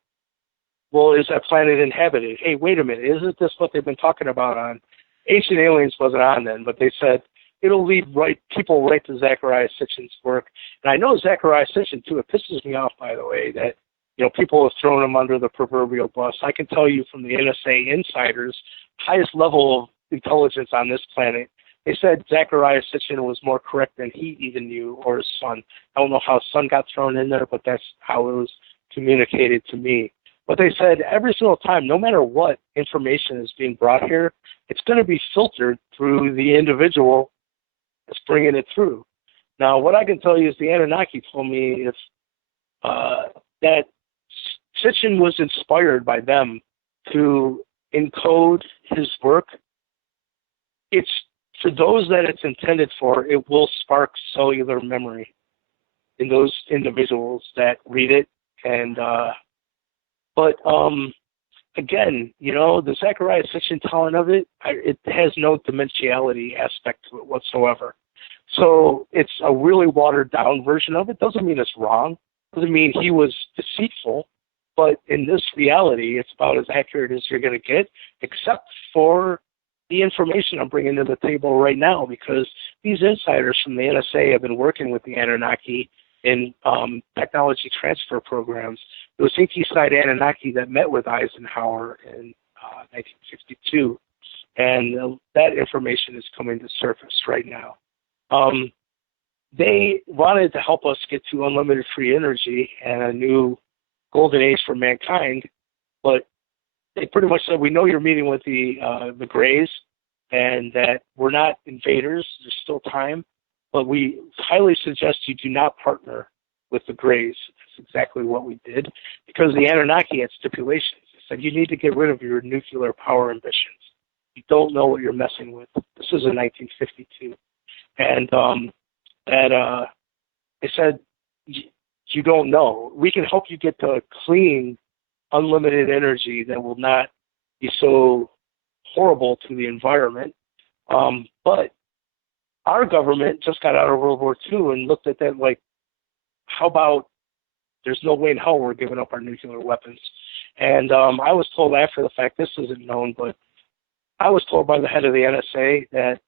planet inhabited? Hey, wait a minute, isn't this what they've been talking about on Ancient Aliens? Wasn't on then, but they said it'll lead people right to Zachariah Sitchin's work. And I know Zachariah Sitchin too. It pisses me off, by the way, that people have thrown him under the proverbial bus. I can tell you from the NSA insiders, highest level of intelligence on this planet, they said Zachariah Sitchin was more correct than he even knew, or his son. I don't know how his son got thrown in there, but that's how it was communicated to me. But they said every single time, no matter what information is being brought here, it's going to be filtered through the individual that's bringing it through. Now, what I can tell you is the Anunnaki told me that Sitchin was inspired by them to encode his work. It's for those that it's intended for, it will spark cellular memory in those individuals that read it. And but again, the Zachariah Sitchin telling of it has no dimensionality aspect to it whatsoever. So it's a really watered down version of it. Doesn't mean it's wrong. Doesn't mean he was deceitful. But in this reality, it's about as accurate as you're going to get, except for the information I'm bringing to the table right now, because these insiders from the NSA have been working with the Anunnaki in technology transfer programs. It was Inky-side Anunnaki that met with Eisenhower in 1952, and that information is coming to surface right now. They wanted to help us get to unlimited free energy and a new golden age for mankind, but they pretty much said, we know you're meeting with the Greys and that we're not invaders. There's still time, but we highly suggest you do not partner with the Greys. That's exactly what we did, because the Anunnaki had stipulations. They said you need to get rid of your nuclear power ambitions. You don't know what you're messing with. This is in 1952. And they said, you don't know. We can help you get to clean, unlimited energy that will not be so horrible to the environment. But our government just got out of World War II and looked at that like, how about there's no way in hell we're giving up our nuclear weapons? And I was told after the fact, this isn't known, but I was told by the head of the NSA that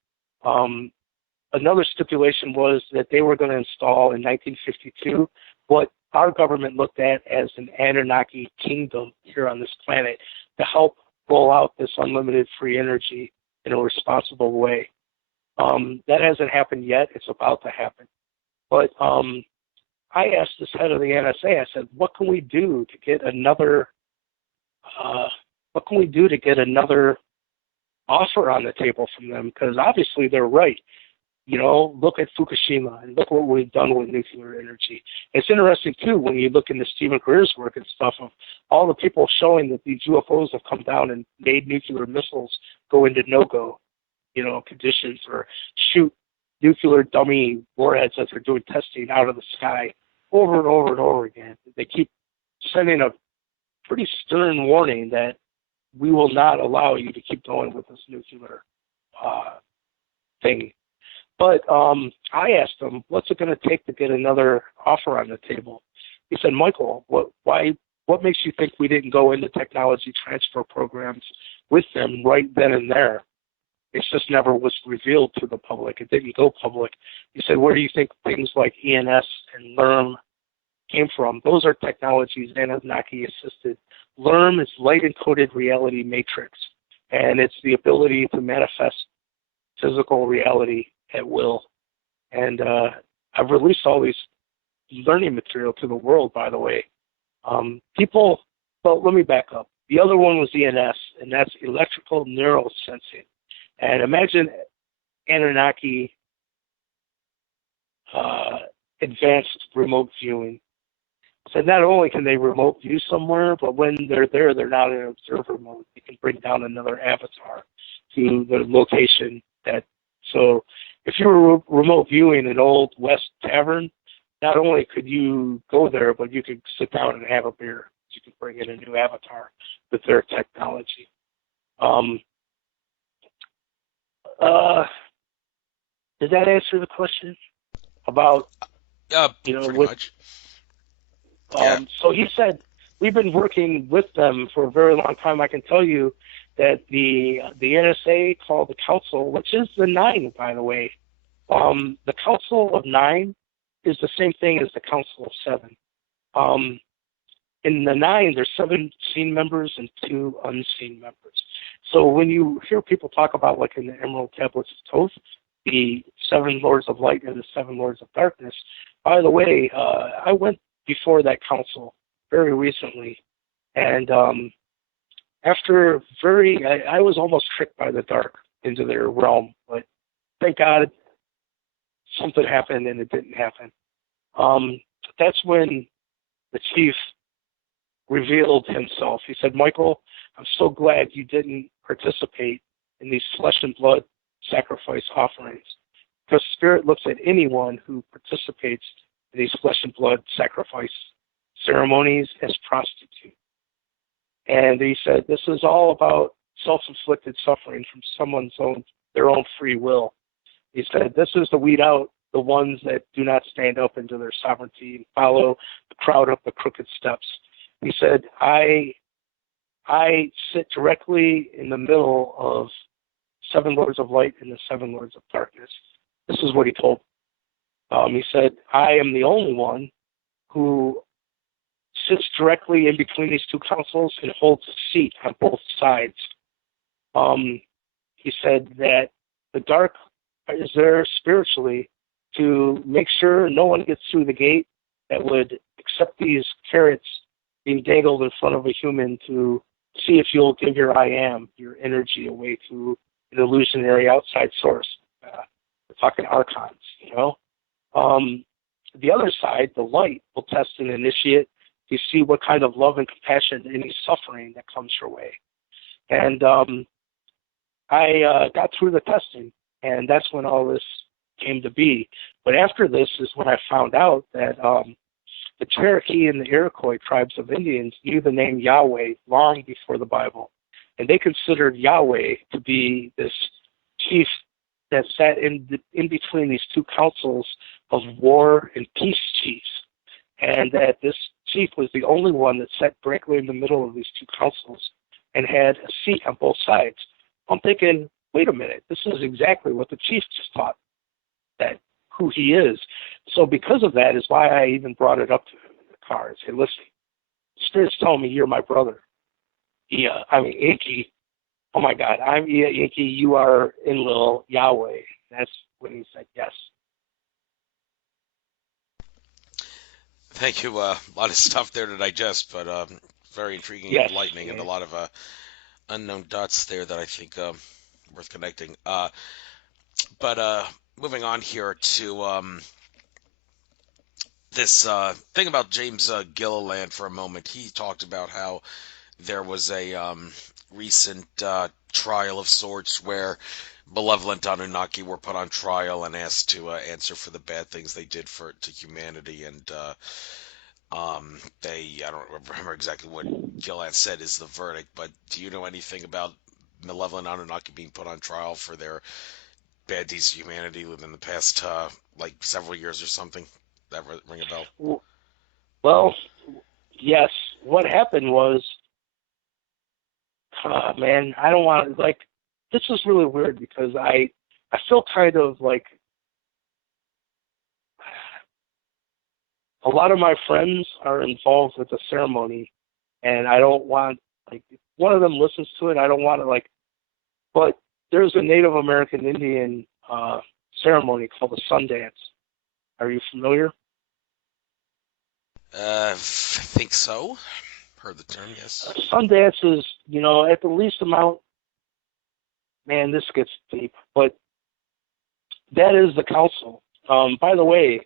another stipulation was that they were going to install in 1952 what our government looked at as an Anunnaki kingdom here on this planet to help roll out this unlimited free energy in a responsible way. That hasn't happened yet. It's about to happen. But I asked this head of the NSA, I said, what can we do to get another offer on the table from them? Because obviously they're right. Look at Fukushima and look what we've done with nuclear energy. It's interesting, too, when you look into Stephen Greer's work and stuff of all the people showing that these UFOs have come down and made nuclear missiles go into no-go, conditions, or shoot nuclear dummy warheads as they're doing testing out of the sky over and over and over again. They keep sending a pretty stern warning that we will not allow you to keep going with this nuclear thing. But I asked him, what's it going to take to get another offer on the table? He said, Michael, what makes you think we didn't go into technology transfer programs with them right then and there? It just never was revealed to the public. It didn't go public. He said, where do you think things like ENS and LERM came from? Those are technologies Anunnaki assisted. LERM is light encoded reality matrix, and it's the ability to manifest physical reality at will. And I've released all these learning material to the world, by the way. Well, let me back up. The other one was ENS, and that's electrical neural sensing. And imagine Anunnaki advanced remote viewing. So not only can they remote view somewhere, but when they're there, they're not in observer mode. They can bring down another avatar to the location that. So if you were remote viewing an old West tavern, not only could you go there, but you could sit down and have a beer. You could bring in a new avatar with their technology. Did that answer the question about, Pretty with, much. Yeah. so he said, we've been working with them for a very long time. I can tell you that the NSA called the Council, which is the Nine, by the way. The Council of Nine is the same thing as the Council of Seven. In the Nine, there's 7 seen members and 2 unseen members. So when you hear people talk about, like in the Emerald Tablets of Thoth, the 7 Lords of Light and the 7 Lords of Darkness, by the way, I went before that council very recently, and I was almost tricked by the dark into their realm, but thank God something happened and it didn't happen. That's when the chief revealed himself. He said, Michael, I'm so glad you didn't participate in these flesh and blood sacrifice offerings, because Spirit looks at anyone who participates in these flesh and blood sacrifice ceremonies as prostitute. And he said, this is all about self-inflicted suffering from their own free will. He said, this is to weed out the ones that do not stand up into their sovereignty and follow the crowd up the crooked steps. He said, I sit directly in the middle of 7 Lords of Light and the 7 Lords of Darkness. This is what he told me. He said, I am the only one who sits directly in between these 2 councils and holds a seat on both sides. He said that the dark is there spiritually to make sure no one gets through the gate that would accept these carrots being dangled in front of a human to see if you'll give your I am, your energy, away to an illusionary outside source. We're talking archons, The other side, the light, will test an initiate to see what kind of love and compassion to any suffering that comes your way. And I got through the testing, and that's when all this came to be. But after this is when I found out that the Cherokee and the Iroquois tribes of Indians knew the name Yahweh long before the Bible. And they considered Yahweh to be this chief that sat in between these 2 councils of war and peace chiefs. And that this chief was the only one that sat directly in the middle of these 2 councils and had a seat on both sides. I'm thinking, wait a minute, this is exactly what the chief just taught, that who he is. So because of that is why I even brought it up to him in the car and said, listen, Spirit's telling me you're my brother. Inky, oh my God, I'm Inky, you are Enlil, Yahweh. That's when he said yes. Thank you. A lot of stuff there to digest, but very intriguing, Yes. enlightening, and a lot of unknown dots there that I think worth connecting. But moving on here to this thing about James Gilliland for a moment. He talked about how there was a recent trial of sorts where malevolent Anunnaki were put on trial and asked to answer for the bad things they did to humanity, and I don't remember exactly what Gilliland said is the verdict, but do you know anything about malevolent Anunnaki being put on trial for their bad deeds of humanity within the past like several years or something? That ring a bell? Well, yes. What happened was, man, I don't want to, like, this is really weird because I feel kind of like a lot of my friends are involved with the ceremony, and I don't want, like, if one of them listens to it, I don't want to, like, but there's a Native American Indian ceremony called the Sundance. Are you familiar? I think so. Heard the term, yes. Sundance is, at the least amount, man, this gets deep, but that is the council. By the way,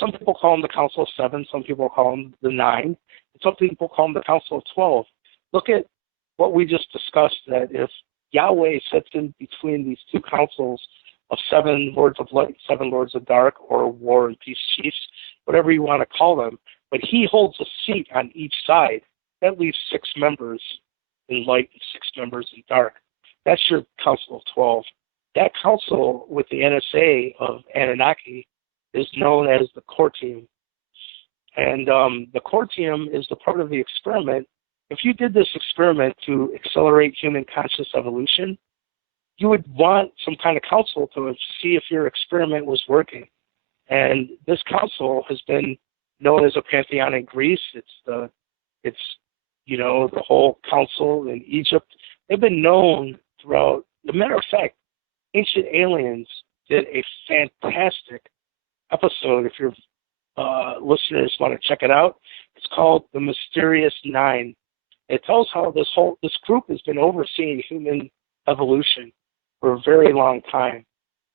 some people call them the Council of Seven, some people call them the Nine, and some people call them the Council of 12. Look at what we just discussed, that if Yahweh sits in between these two councils of 7 Lords of Light, 7 Lords of Dark, or War and Peace Chiefs, whatever you want to call them, but he holds a seat on each side. That leaves 6 members in light and 6 members in dark. That's your Council of 12. That council with the NSA of Anunnaki is known as the core team. And the core team is the part of the experiment. If you did this experiment to accelerate human conscious evolution, you would want some kind of council to see if your experiment was working. And this council has been known as a pantheon in Greece. It's the whole council in Egypt. They've been known throughout. As a matter of fact, Ancient Aliens did a fantastic episode. If your listeners want to check it out, it's called The Mysterious Nine. It tells how this group has been overseeing human evolution for a very long time.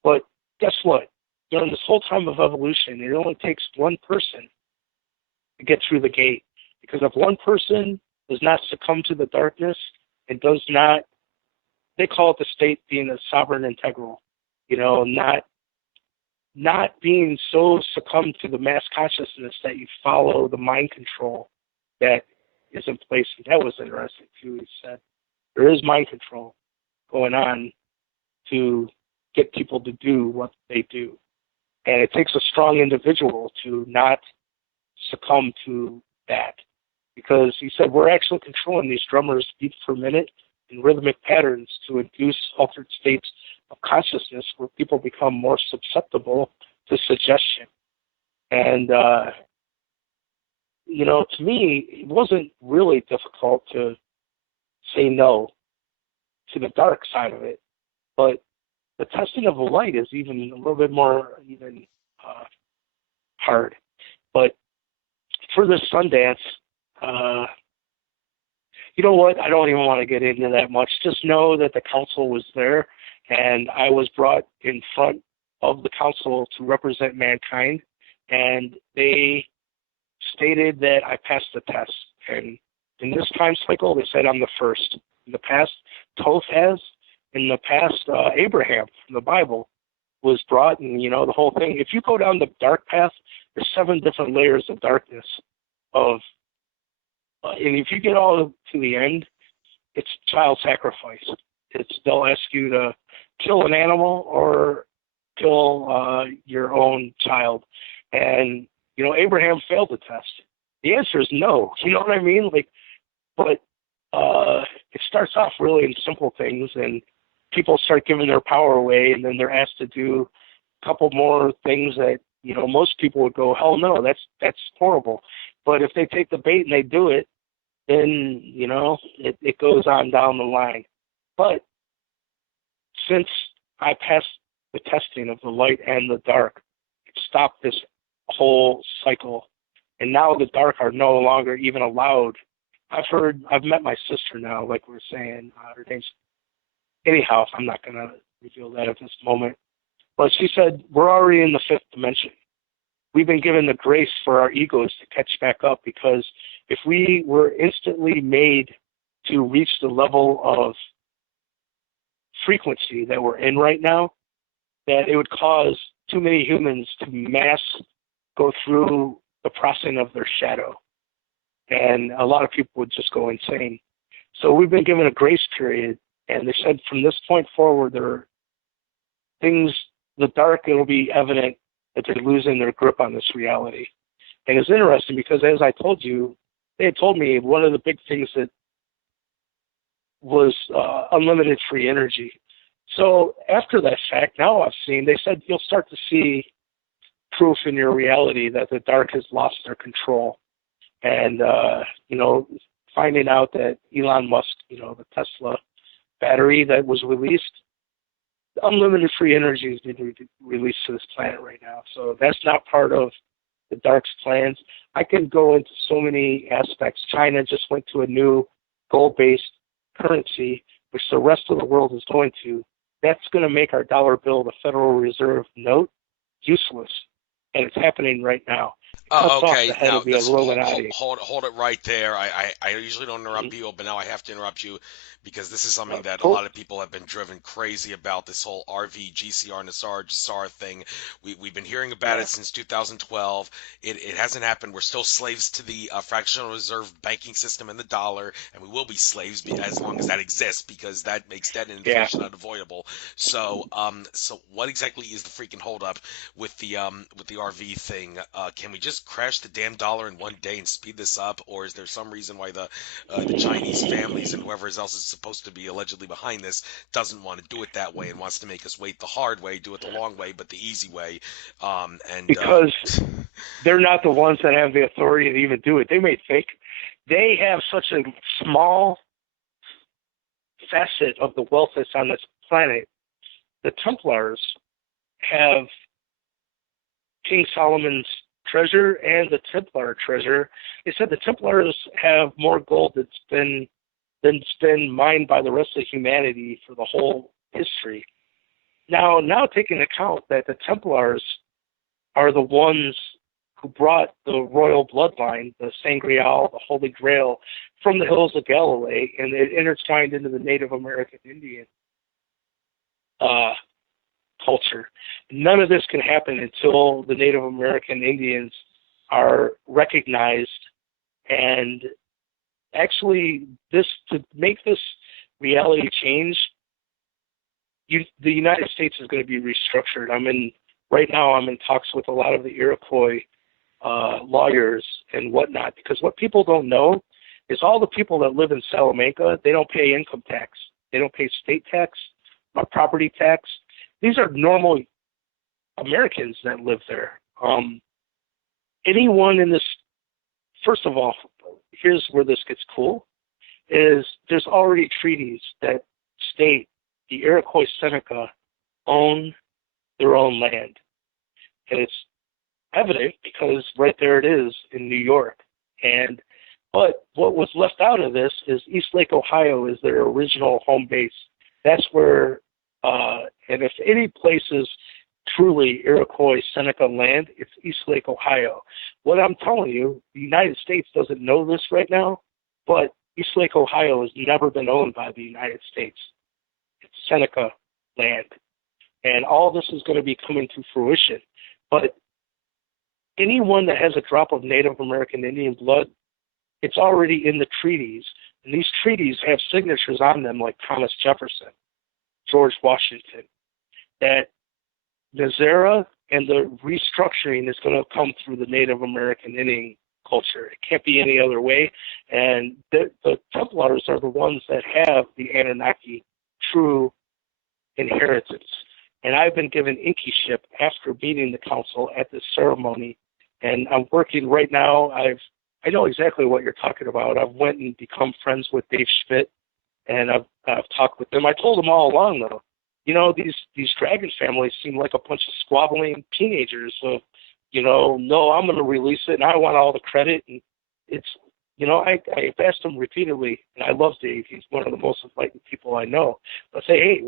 But guess what? During this whole time of evolution, it only takes one person to get through the gate. Because if one person does not succumb to the darkness and does not, they call it the state being a sovereign integral, not being so succumbed to the mass consciousness that you follow the mind control that is in place. And that was interesting too. He said there is mind control going on to get people to do what they do. And it takes a strong individual to not succumb to that. Because he said we're actually controlling these drummers beat per minute in rhythmic patterns to induce altered states of consciousness where people become more susceptible to suggestion. And, to me, it wasn't really difficult to say no to the dark side of it. But the testing of the light is even a little bit more hard. But for this Sundance, you know what? I don't even want to get into that much. Just know that the council was there, and I was brought in front of the council to represent mankind, and they stated that I passed the test. And in this time cycle, they said I'm the first. In the past, Thoth has. In the past, Abraham from the Bible was brought, and the whole thing. If you go down the dark path, there's 7 different layers of darkness. And if you get all to the end, it's child sacrifice. They'll ask you to kill an animal or kill your own child. And Abraham failed the test. The answer is no. You know what I mean? But it starts off really in simple things, and people start giving their power away, and then they're asked to do a couple more things that most people would go, hell no, that's horrible. But if they take the bait and they do it, then it goes on down the line. But since I passed the testing of the light and the dark, it stopped this whole cycle. And now the dark are no longer even allowed. I've met my sister now, like we were saying. Her name's, anyhow, I'm not going to reveal that at this moment. But she said, we're already in the 5th dimension. We've been given the grace for our egos to catch back up, because if we were instantly made to reach the level of frequency that we're in right now, that it would cause too many humans to mass go through the processing of their shadow. And a lot of people would just go insane. So we've been given a grace period, and they said from this point forward, there are things the dark, it'll be evident that they're losing their grip on this reality. And it's interesting because, as I told you, they had told me one of the big things that was unlimited free energy. So after that fact, now I've seen, they said you'll start to see proof in your reality that the dark has lost their control. And, finding out that Elon Musk, the Tesla battery that was released, unlimited free energy is being released to this planet right now. So that's not part of the dark's plans. I can go into so many aspects. China just went to a new gold-based currency, which the rest of the world is going to. That's going to make our dollar bill, the Federal Reserve note, useless. And it's happening right now. It cuts off Okay. the head Now, of the this Illuminati. hold it right there. I usually don't interrupt people, but now I have to interrupt you because this is something that a Cool. lot of people have been driven crazy about. This whole RV, GCR, Nassar, Jassar thing. We've been hearing about it since 2012. It hasn't happened. We're still slaves to the fractional reserve banking system and the dollar, and we will be slaves as long as that exists because that makes debt and Yeah. inflation unavoidable. So, so what exactly is the freaking holdup with the RV thing? Can we just crash the damn dollar in one day and speed this up, or is there some reason why the Chinese families and whoever else is supposed to be allegedly behind this doesn't want to do it that way and wants to make us wait the hard way, do it the long way, but the easy way? Because they're not the ones that have the authority to even do it. They may think they have such a small facet of the wealth that's on this planet. The Templars have King Solomon's treasure and the Templar treasure. They said the Templars have more gold than been mined by the rest of humanity for the whole history. Now taking account that the Templars are the ones who brought the royal bloodline, the Sangreal, the Holy Grail, from the hills of Galilee, and it intertwined into the Native American Indian culture. None of this can happen until the Native American Indians are recognized, and actually to make this reality change, the United States is going to be restructured. Right now I'm in talks with a lot of the Iroquois lawyers and whatnot, because what people don't know is all the people that live in Salamanca, they don't pay income tax. They don't pay state tax, property tax. These are normal Americans that live there. Anyone in this, first of all, here's where this gets cool, is there's already treaties that state the Iroquois Seneca own their own land. And it's evident because right there it is in New York. But what was left out of this is East Lake, Ohio is their original home base. That's where, and if any place is truly Iroquois Seneca land, it's East Lake, Ohio. What I'm telling you, the United States doesn't know this right now, but East Lake, Ohio has never been owned by the United States. It's Seneca land. And all this is going to be coming to fruition. But anyone that has a drop of Native American Indian blood, it's already in the treaties. And these treaties have signatures on them like Thomas Jefferson, George Washington, that Nazera and the restructuring is going to come through the Native American Indian culture. It can't be any other way. And the Templars are the ones that have the Anunnaki true inheritance. And I've been given inkyship after meeting the council at this ceremony. And I'm working right now. I know exactly what you're talking about. I've went and become friends with Dave Schmidt, and I've talked with them. I told them all along, though, these dragon families seem like a bunch of squabbling teenagers. So, no, I'm going to release it, and I want all the credit. And it's, I've asked them repeatedly, and I love Dave. He's one of the most enlightened people I know. But say, hey,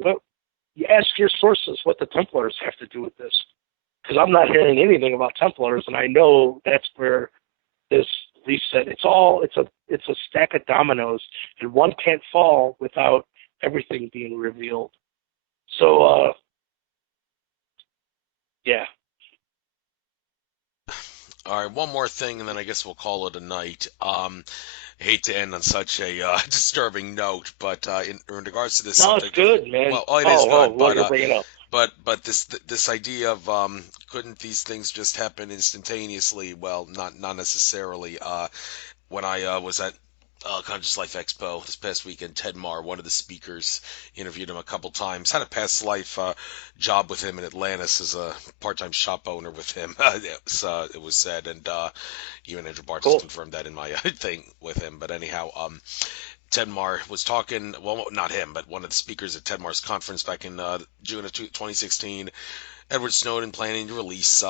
you ask your sources what the Templars have to do with this, because I'm not hearing anything about Templars, and I know that's where this reset. It's a stack of dominoes, and one can't fall without everything being revealed. So, yeah. All right, one more thing, and then I guess we'll call it a night. Hate to end on such a disturbing note, but in regards to this No, subject, it's good, man. well, it is good, What but you're bringing up. but this idea of couldn't these things just happen instantaneously? Well, not necessarily. When I was at Conscious Life Expo this past weekend, Ted Marr, one of the speakers, interviewed him a couple times. Had a past life job with him in Atlantis as a part-time shop owner with him. It was said, and even Andrew Bartz Cool. confirmed that in my thing with him. But anyhow, Ted Marr was talking. Well, not him, but one of the speakers at Ted Marr's conference back in June of 2016. Edward Snowden planning to release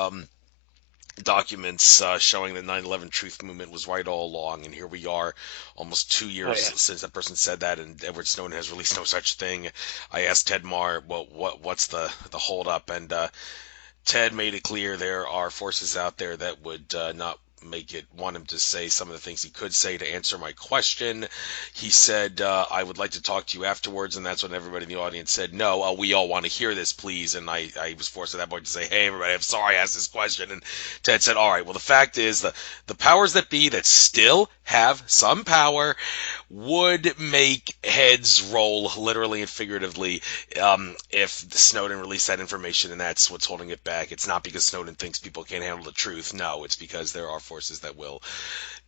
documents showing the 9/11 truth movement was right all along, and here we are almost 2 years Oh yeah. since that person said that, and Edward Snowden has released no such thing. I asked Ted Marr, well, what's the hold up, and Ted made it clear there are forces out there that would not want him to say some of the things he could say to answer my question. He said, I would like to talk to you afterwards, and that's when everybody in the audience said, no, we all want to hear this, please. And I was forced at that point to say, hey, everybody, I'm sorry I asked this question. And Ted said, all right, well, the fact is the powers that be that still have some power would make heads roll literally and figuratively if Snowden released that information, and that's what's holding it back. It's not because Snowden thinks people can't handle the truth. No, it's because there are forces that will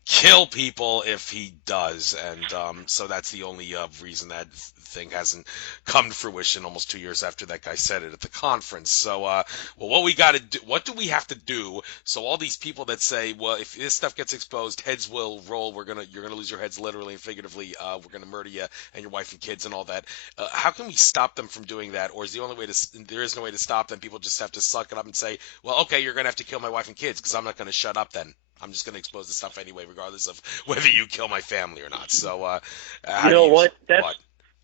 kill people if he does, and so that's the only reason that thing hasn't come to fruition almost 2 years after that guy said it at the conference. So, well, what we got to do, what do we have to do? So all these people that say, well, if this stuff gets exposed, heads will roll. You're gonna lose your heads literally and figuratively. We're gonna murder you and your wife and kids and all that. How can we stop them from doing that? Or is the only way there is no way to stop them? People just have to suck it up and say, well, okay, you're gonna have to kill my wife and kids because I'm not gonna shut up then. I'm just going to expose the stuff anyway, regardless of whether you kill my family or not. So, how You do know you? what? What?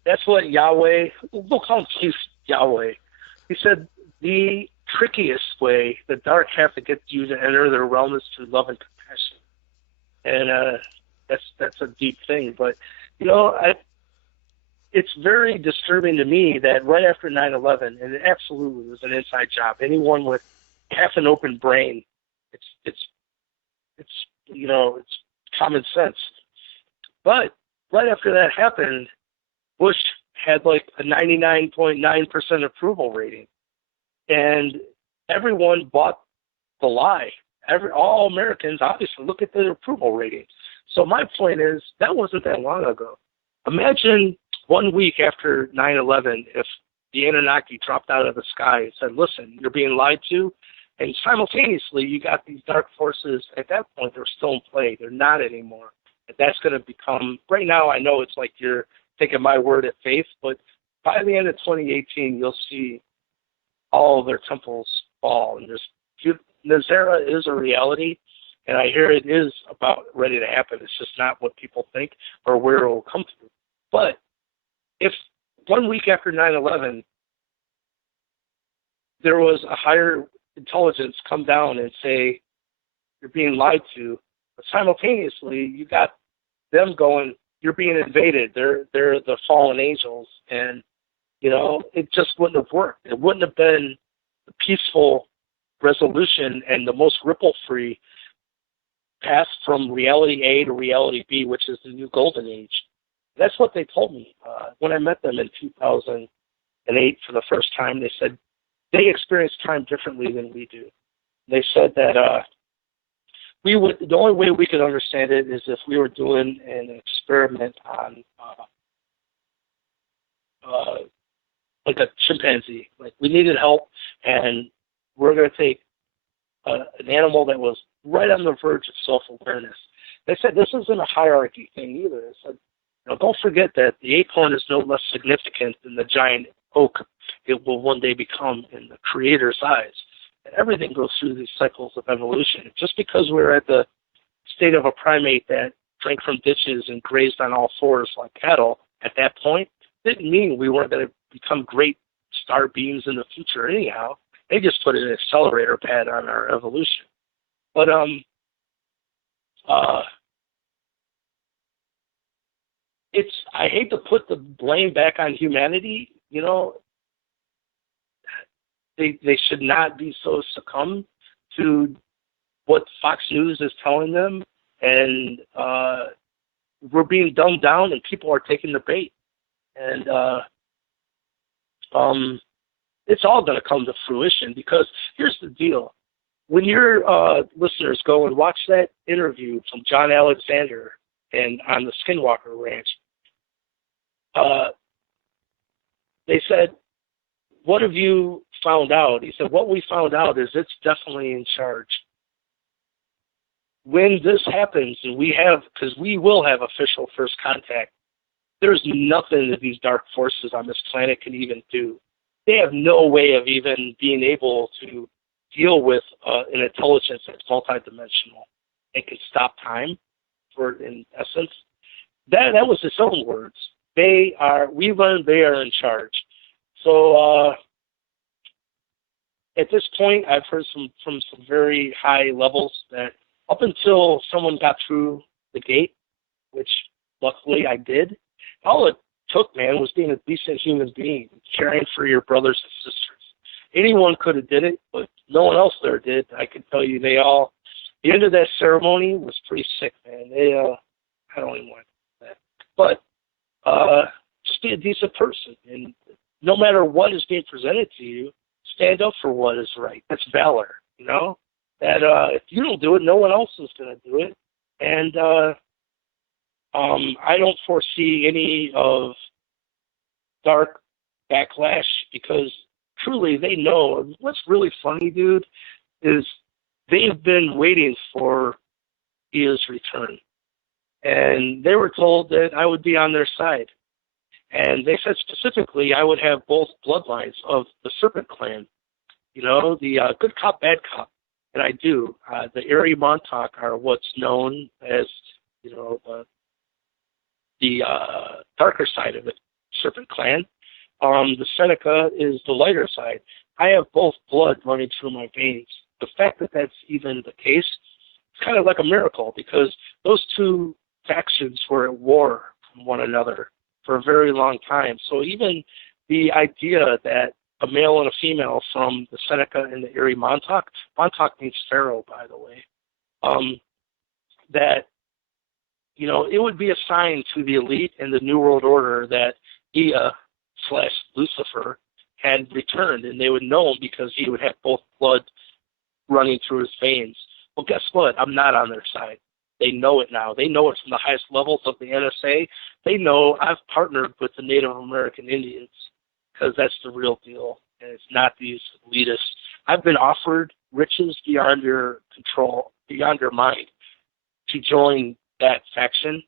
That's what Yahweh. We'll call him Chief Yahweh. He said the trickiest way the dark have to get you to enter their realm is through love and compassion, and that's a deep thing. But you know, it's very disturbing to me that right after 9/11, and it absolutely was an inside job. Anyone with half an open brain, it's it's common sense. But right after that happened, Bush had like a 99.9% approval rating, and everyone bought the lie. All Americans obviously look at the approval rating. So my point is that wasn't that long ago. Imagine 1 week after 9/11 if the Anunnaki dropped out of the sky and said, "Listen, you're being lied to." And simultaneously, you got these dark forces. At that point, they're still in play. They're not anymore. And that's going to become, right now, I know it's like you're taking my word at faith, but by the end of 2018, you'll see all of their temples fall. And Nazera is a reality, and I hear it is about ready to happen. It's just not what people think or where it will come to. But if 1 week after 9/11, there was a higher intelligence come down and say you're being lied to, but simultaneously you got them going, you're being invaded. They're the fallen angels, and it just wouldn't have worked. It wouldn't have been the peaceful resolution and the most ripple-free path from reality A to reality B, which is the new golden age. That's what they told me when I met them in 2008 for the first time. They said they experience time differently than we do. They said that the only way we could understand it is if we were doing an experiment on like a chimpanzee. Like we needed help, and we're going to take an animal that was right on the verge of self-awareness. They said this isn't a hierarchy thing either. They said, don't forget that the acorn is no less significant than the giant oak it will one day become in the Creator's eyes. And everything goes through these cycles of evolution. Just because we're at the state of a primate that drank from ditches and grazed on all fours like cattle at that point, didn't mean we weren't going to become great star beings in the future anyhow. They just put an accelerator pad on our evolution. But I hate to put the blame back on humanity. They should not be so succumb to what Fox News is telling them, and we're being dumbed down, and people are taking the bait. And it's all going to come to fruition, because here's the deal. When your listeners go and watch that interview from John Alexander and on the Skinwalker Ranch, they said, what have you found out? He said, what we found out is it's definitely in charge. When this happens, and because we will have official first contact, there's nothing that these dark forces on this planet can even do. They have no way of even being able to deal with an intelligence that's multidimensional and can stop time, in essence. That was his own words. We learned they are in charge. So at this point, I've heard from some very high levels that up until someone got through the gate, which luckily I did, all it took, man, was being a decent human being, caring for your brothers and sisters. Anyone could have did it, but no one else there did. I can tell you, the end of that ceremony was pretty sick, man. I don't even want that. But just be a decent person, and no matter what is being presented to you, stand up for what is right. That's valor, you know? That if you don't do it, no one else is going to do it. And I don't foresee any of dark backlash, because truly they know. What's really funny, dude, is they've been waiting for Ia's return. And they were told that I would be on their side. And they said specifically I would have both bloodlines of the Serpent clan, you know, the good cop, bad cop. And I do. The Erie Montauk are what's known as, you know, the darker side of it, Serpent clan. The Seneca is the lighter side. I have both blood running through my veins. The fact that that's even the case, it's kind of like a miracle, because those two factions were at war from one another for a very long time. So even the idea that a male and a female from the Seneca and the Erie Montauk means pharaoh, by the way, that, you know, it would be a sign to the elite and the New World Order that Ia/Lucifer had returned, and they would know him because he would have both blood running through his veins. Well, guess what? I'm not on their side. They know it now. They know it from the highest levels of the NSA. They know I've partnered with the Native American Indians, because that's the real deal, and it's not these elitists. I've been offered riches beyond your control, beyond your mind, to join that faction,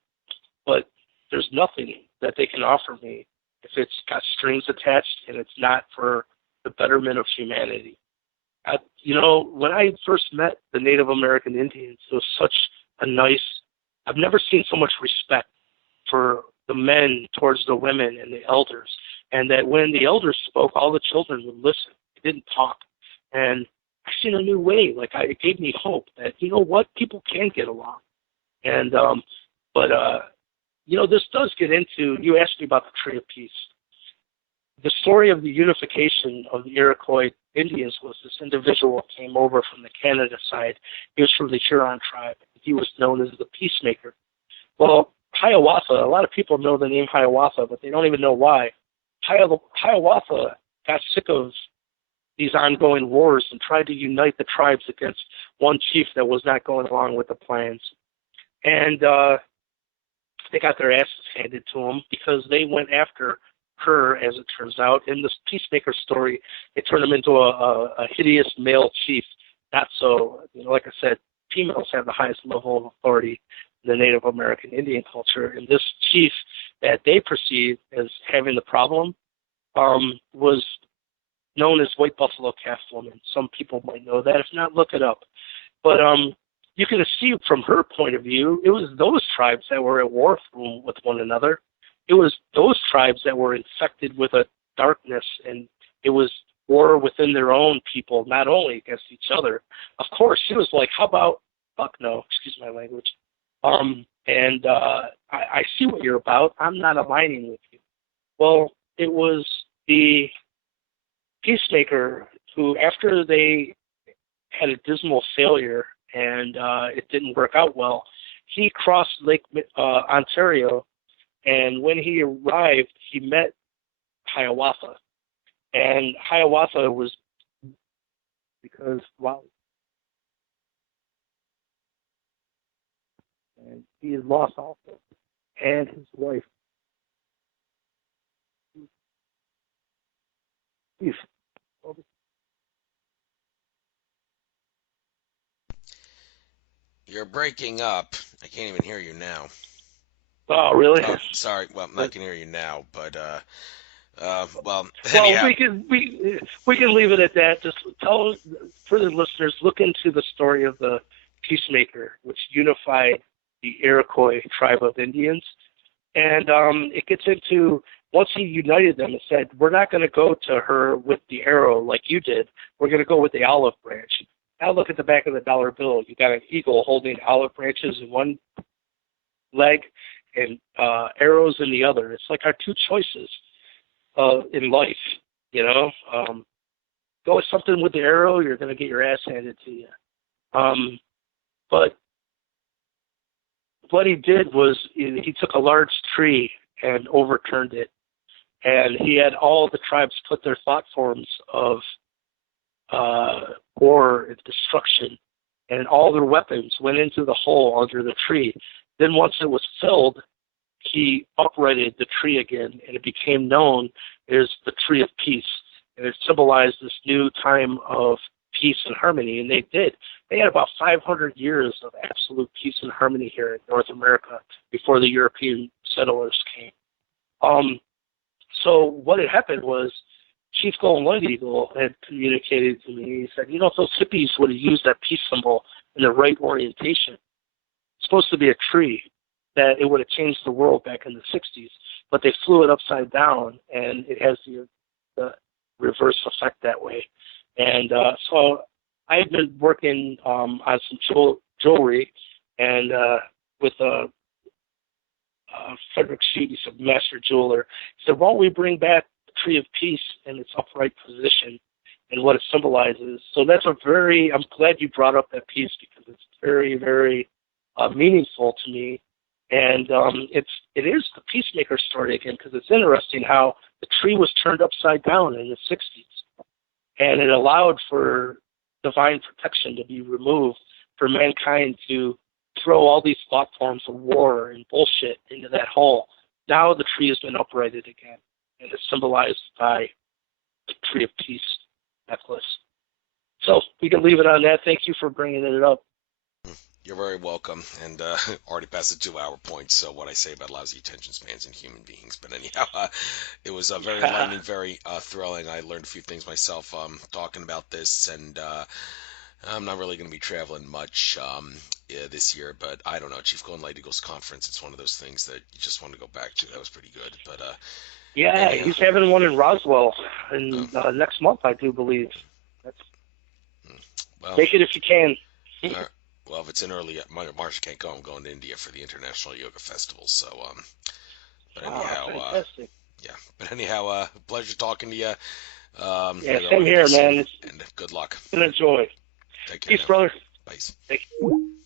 but there's nothing that they can offer me if it's got strings attached and it's not for the betterment of humanity. You know, when I first met the Native American Indians, it was such a nice, I've never seen so much respect for the men towards the women and the elders, and that when the elders spoke, all the children would listen. They didn't talk. And I seen a new way. It gave me hope that, you know what, people can get along. And, you know, this does get into, you asked me about the Tree of Peace. The story of the unification of the Iroquois Indians was this individual came over from the Canada side. He was from the Huron tribe. He was known as the Peacemaker. Well, Hiawatha, a lot of people know the name Hiawatha, but they don't even know why. Hiawatha got sick of these ongoing wars and tried to unite the tribes against one chief that was not going along with the plans. And they got their asses handed to them because they went after her, as it turns out. In this Peacemaker story, they turned him into a hideous male chief. Not so, you know, like I said, females have the highest level of authority in the Native American Indian culture. And this chief that they perceived as having the problem was known as White Buffalo Calf Woman. Some people might know that. If not, look it up. But you can see from her point of view, it was those tribes that were at war with one another. It was those tribes that were infected with a darkness, and it was war within their own people, not only against each other. Of course, she was like, how about, fuck no, excuse my language. I see what you're about. I'm not aligning with you. Well, it was the Peacemaker who, after they had a dismal failure and it didn't work out well, he crossed Lake Ontario, and when he arrived, he met Hiawatha. And Hiawatha was because, wow, and he is lost also, and his wife. He's, You're breaking up. I can't even hear you now. oh, really? Oh, sorry. Well, I can hear you now, but well, Well, anyhow. we can leave it at that. Just tell for the listeners, look into the story of the peacemaker, which unified the Iroquois tribe of Indians, and it gets into once he united them and said, "We're not going to go to her with the arrow like you did. We're going to go with the olive branch." Now look at the back of the dollar bill. You got an eagle holding olive branches in one leg and arrows in the other. It's like our two choices in life. You know, go with something with the arrow, you're going to get your ass handed to you. But what he did was he took a large tree and overturned it, and he had all the tribes put their thought forms of war and destruction, and all their weapons went into the hole under the tree. Then once it was filled, he uprighted the tree again, and it became known as the Tree of Peace. And it symbolized this new time of peace and harmony, and they did. They had about 500 years of absolute peace and harmony here in North America before the European settlers came. So what had happened was Chief Golden White Eagle had communicated to me. He said, if those hippies would have used that peace symbol in the right orientation, it's supposed to be a tree, that it would have changed the world back in the 60s, but they flew it upside down, and it has the reverse effect that way. And so I had been working on some jewelry, and with Frederick Sheet, he's a master jeweler. He said, why don't we bring back the Tree of Peace in its upright position and what it symbolizes? So that's I'm glad you brought up that piece because it's very, very meaningful to me. And it is the peacemaker story again, because it's interesting how the tree was turned upside down in the 60s, and it allowed for divine protection to be removed, for mankind to throw all these thought forms of war and bullshit into that hole. Now the tree has been uprighted again, and it's symbolized by the Tree of Peace necklace. So we can leave it on that. Thank you for bringing it up. You're very welcome, and already past the 2 hour point, so what I say about lousy attention spans in human beings. But anyhow, it was very enlightening, very thrilling. I learned a few things myself talking about this, and I'm not really going to be traveling much this year, but I don't know. Chief Golden Light Eagles Conference, it's one of those things that you just want to go back to. That was pretty good, but Yeah, anyhow. he's having one in Roswell in next month, I do believe. That's, Well, take it if you can. well, if it's in early March, I can't go. I'm going to India for the International Yoga Festival. So, but anyhow, Fantastic. yeah. But anyhow, pleasure talking to you. Yeah, Maybe I'll same run into here, you soon, man. It's and good luck. been a joy. Take care Peace, now. brother. Bye. Thank you.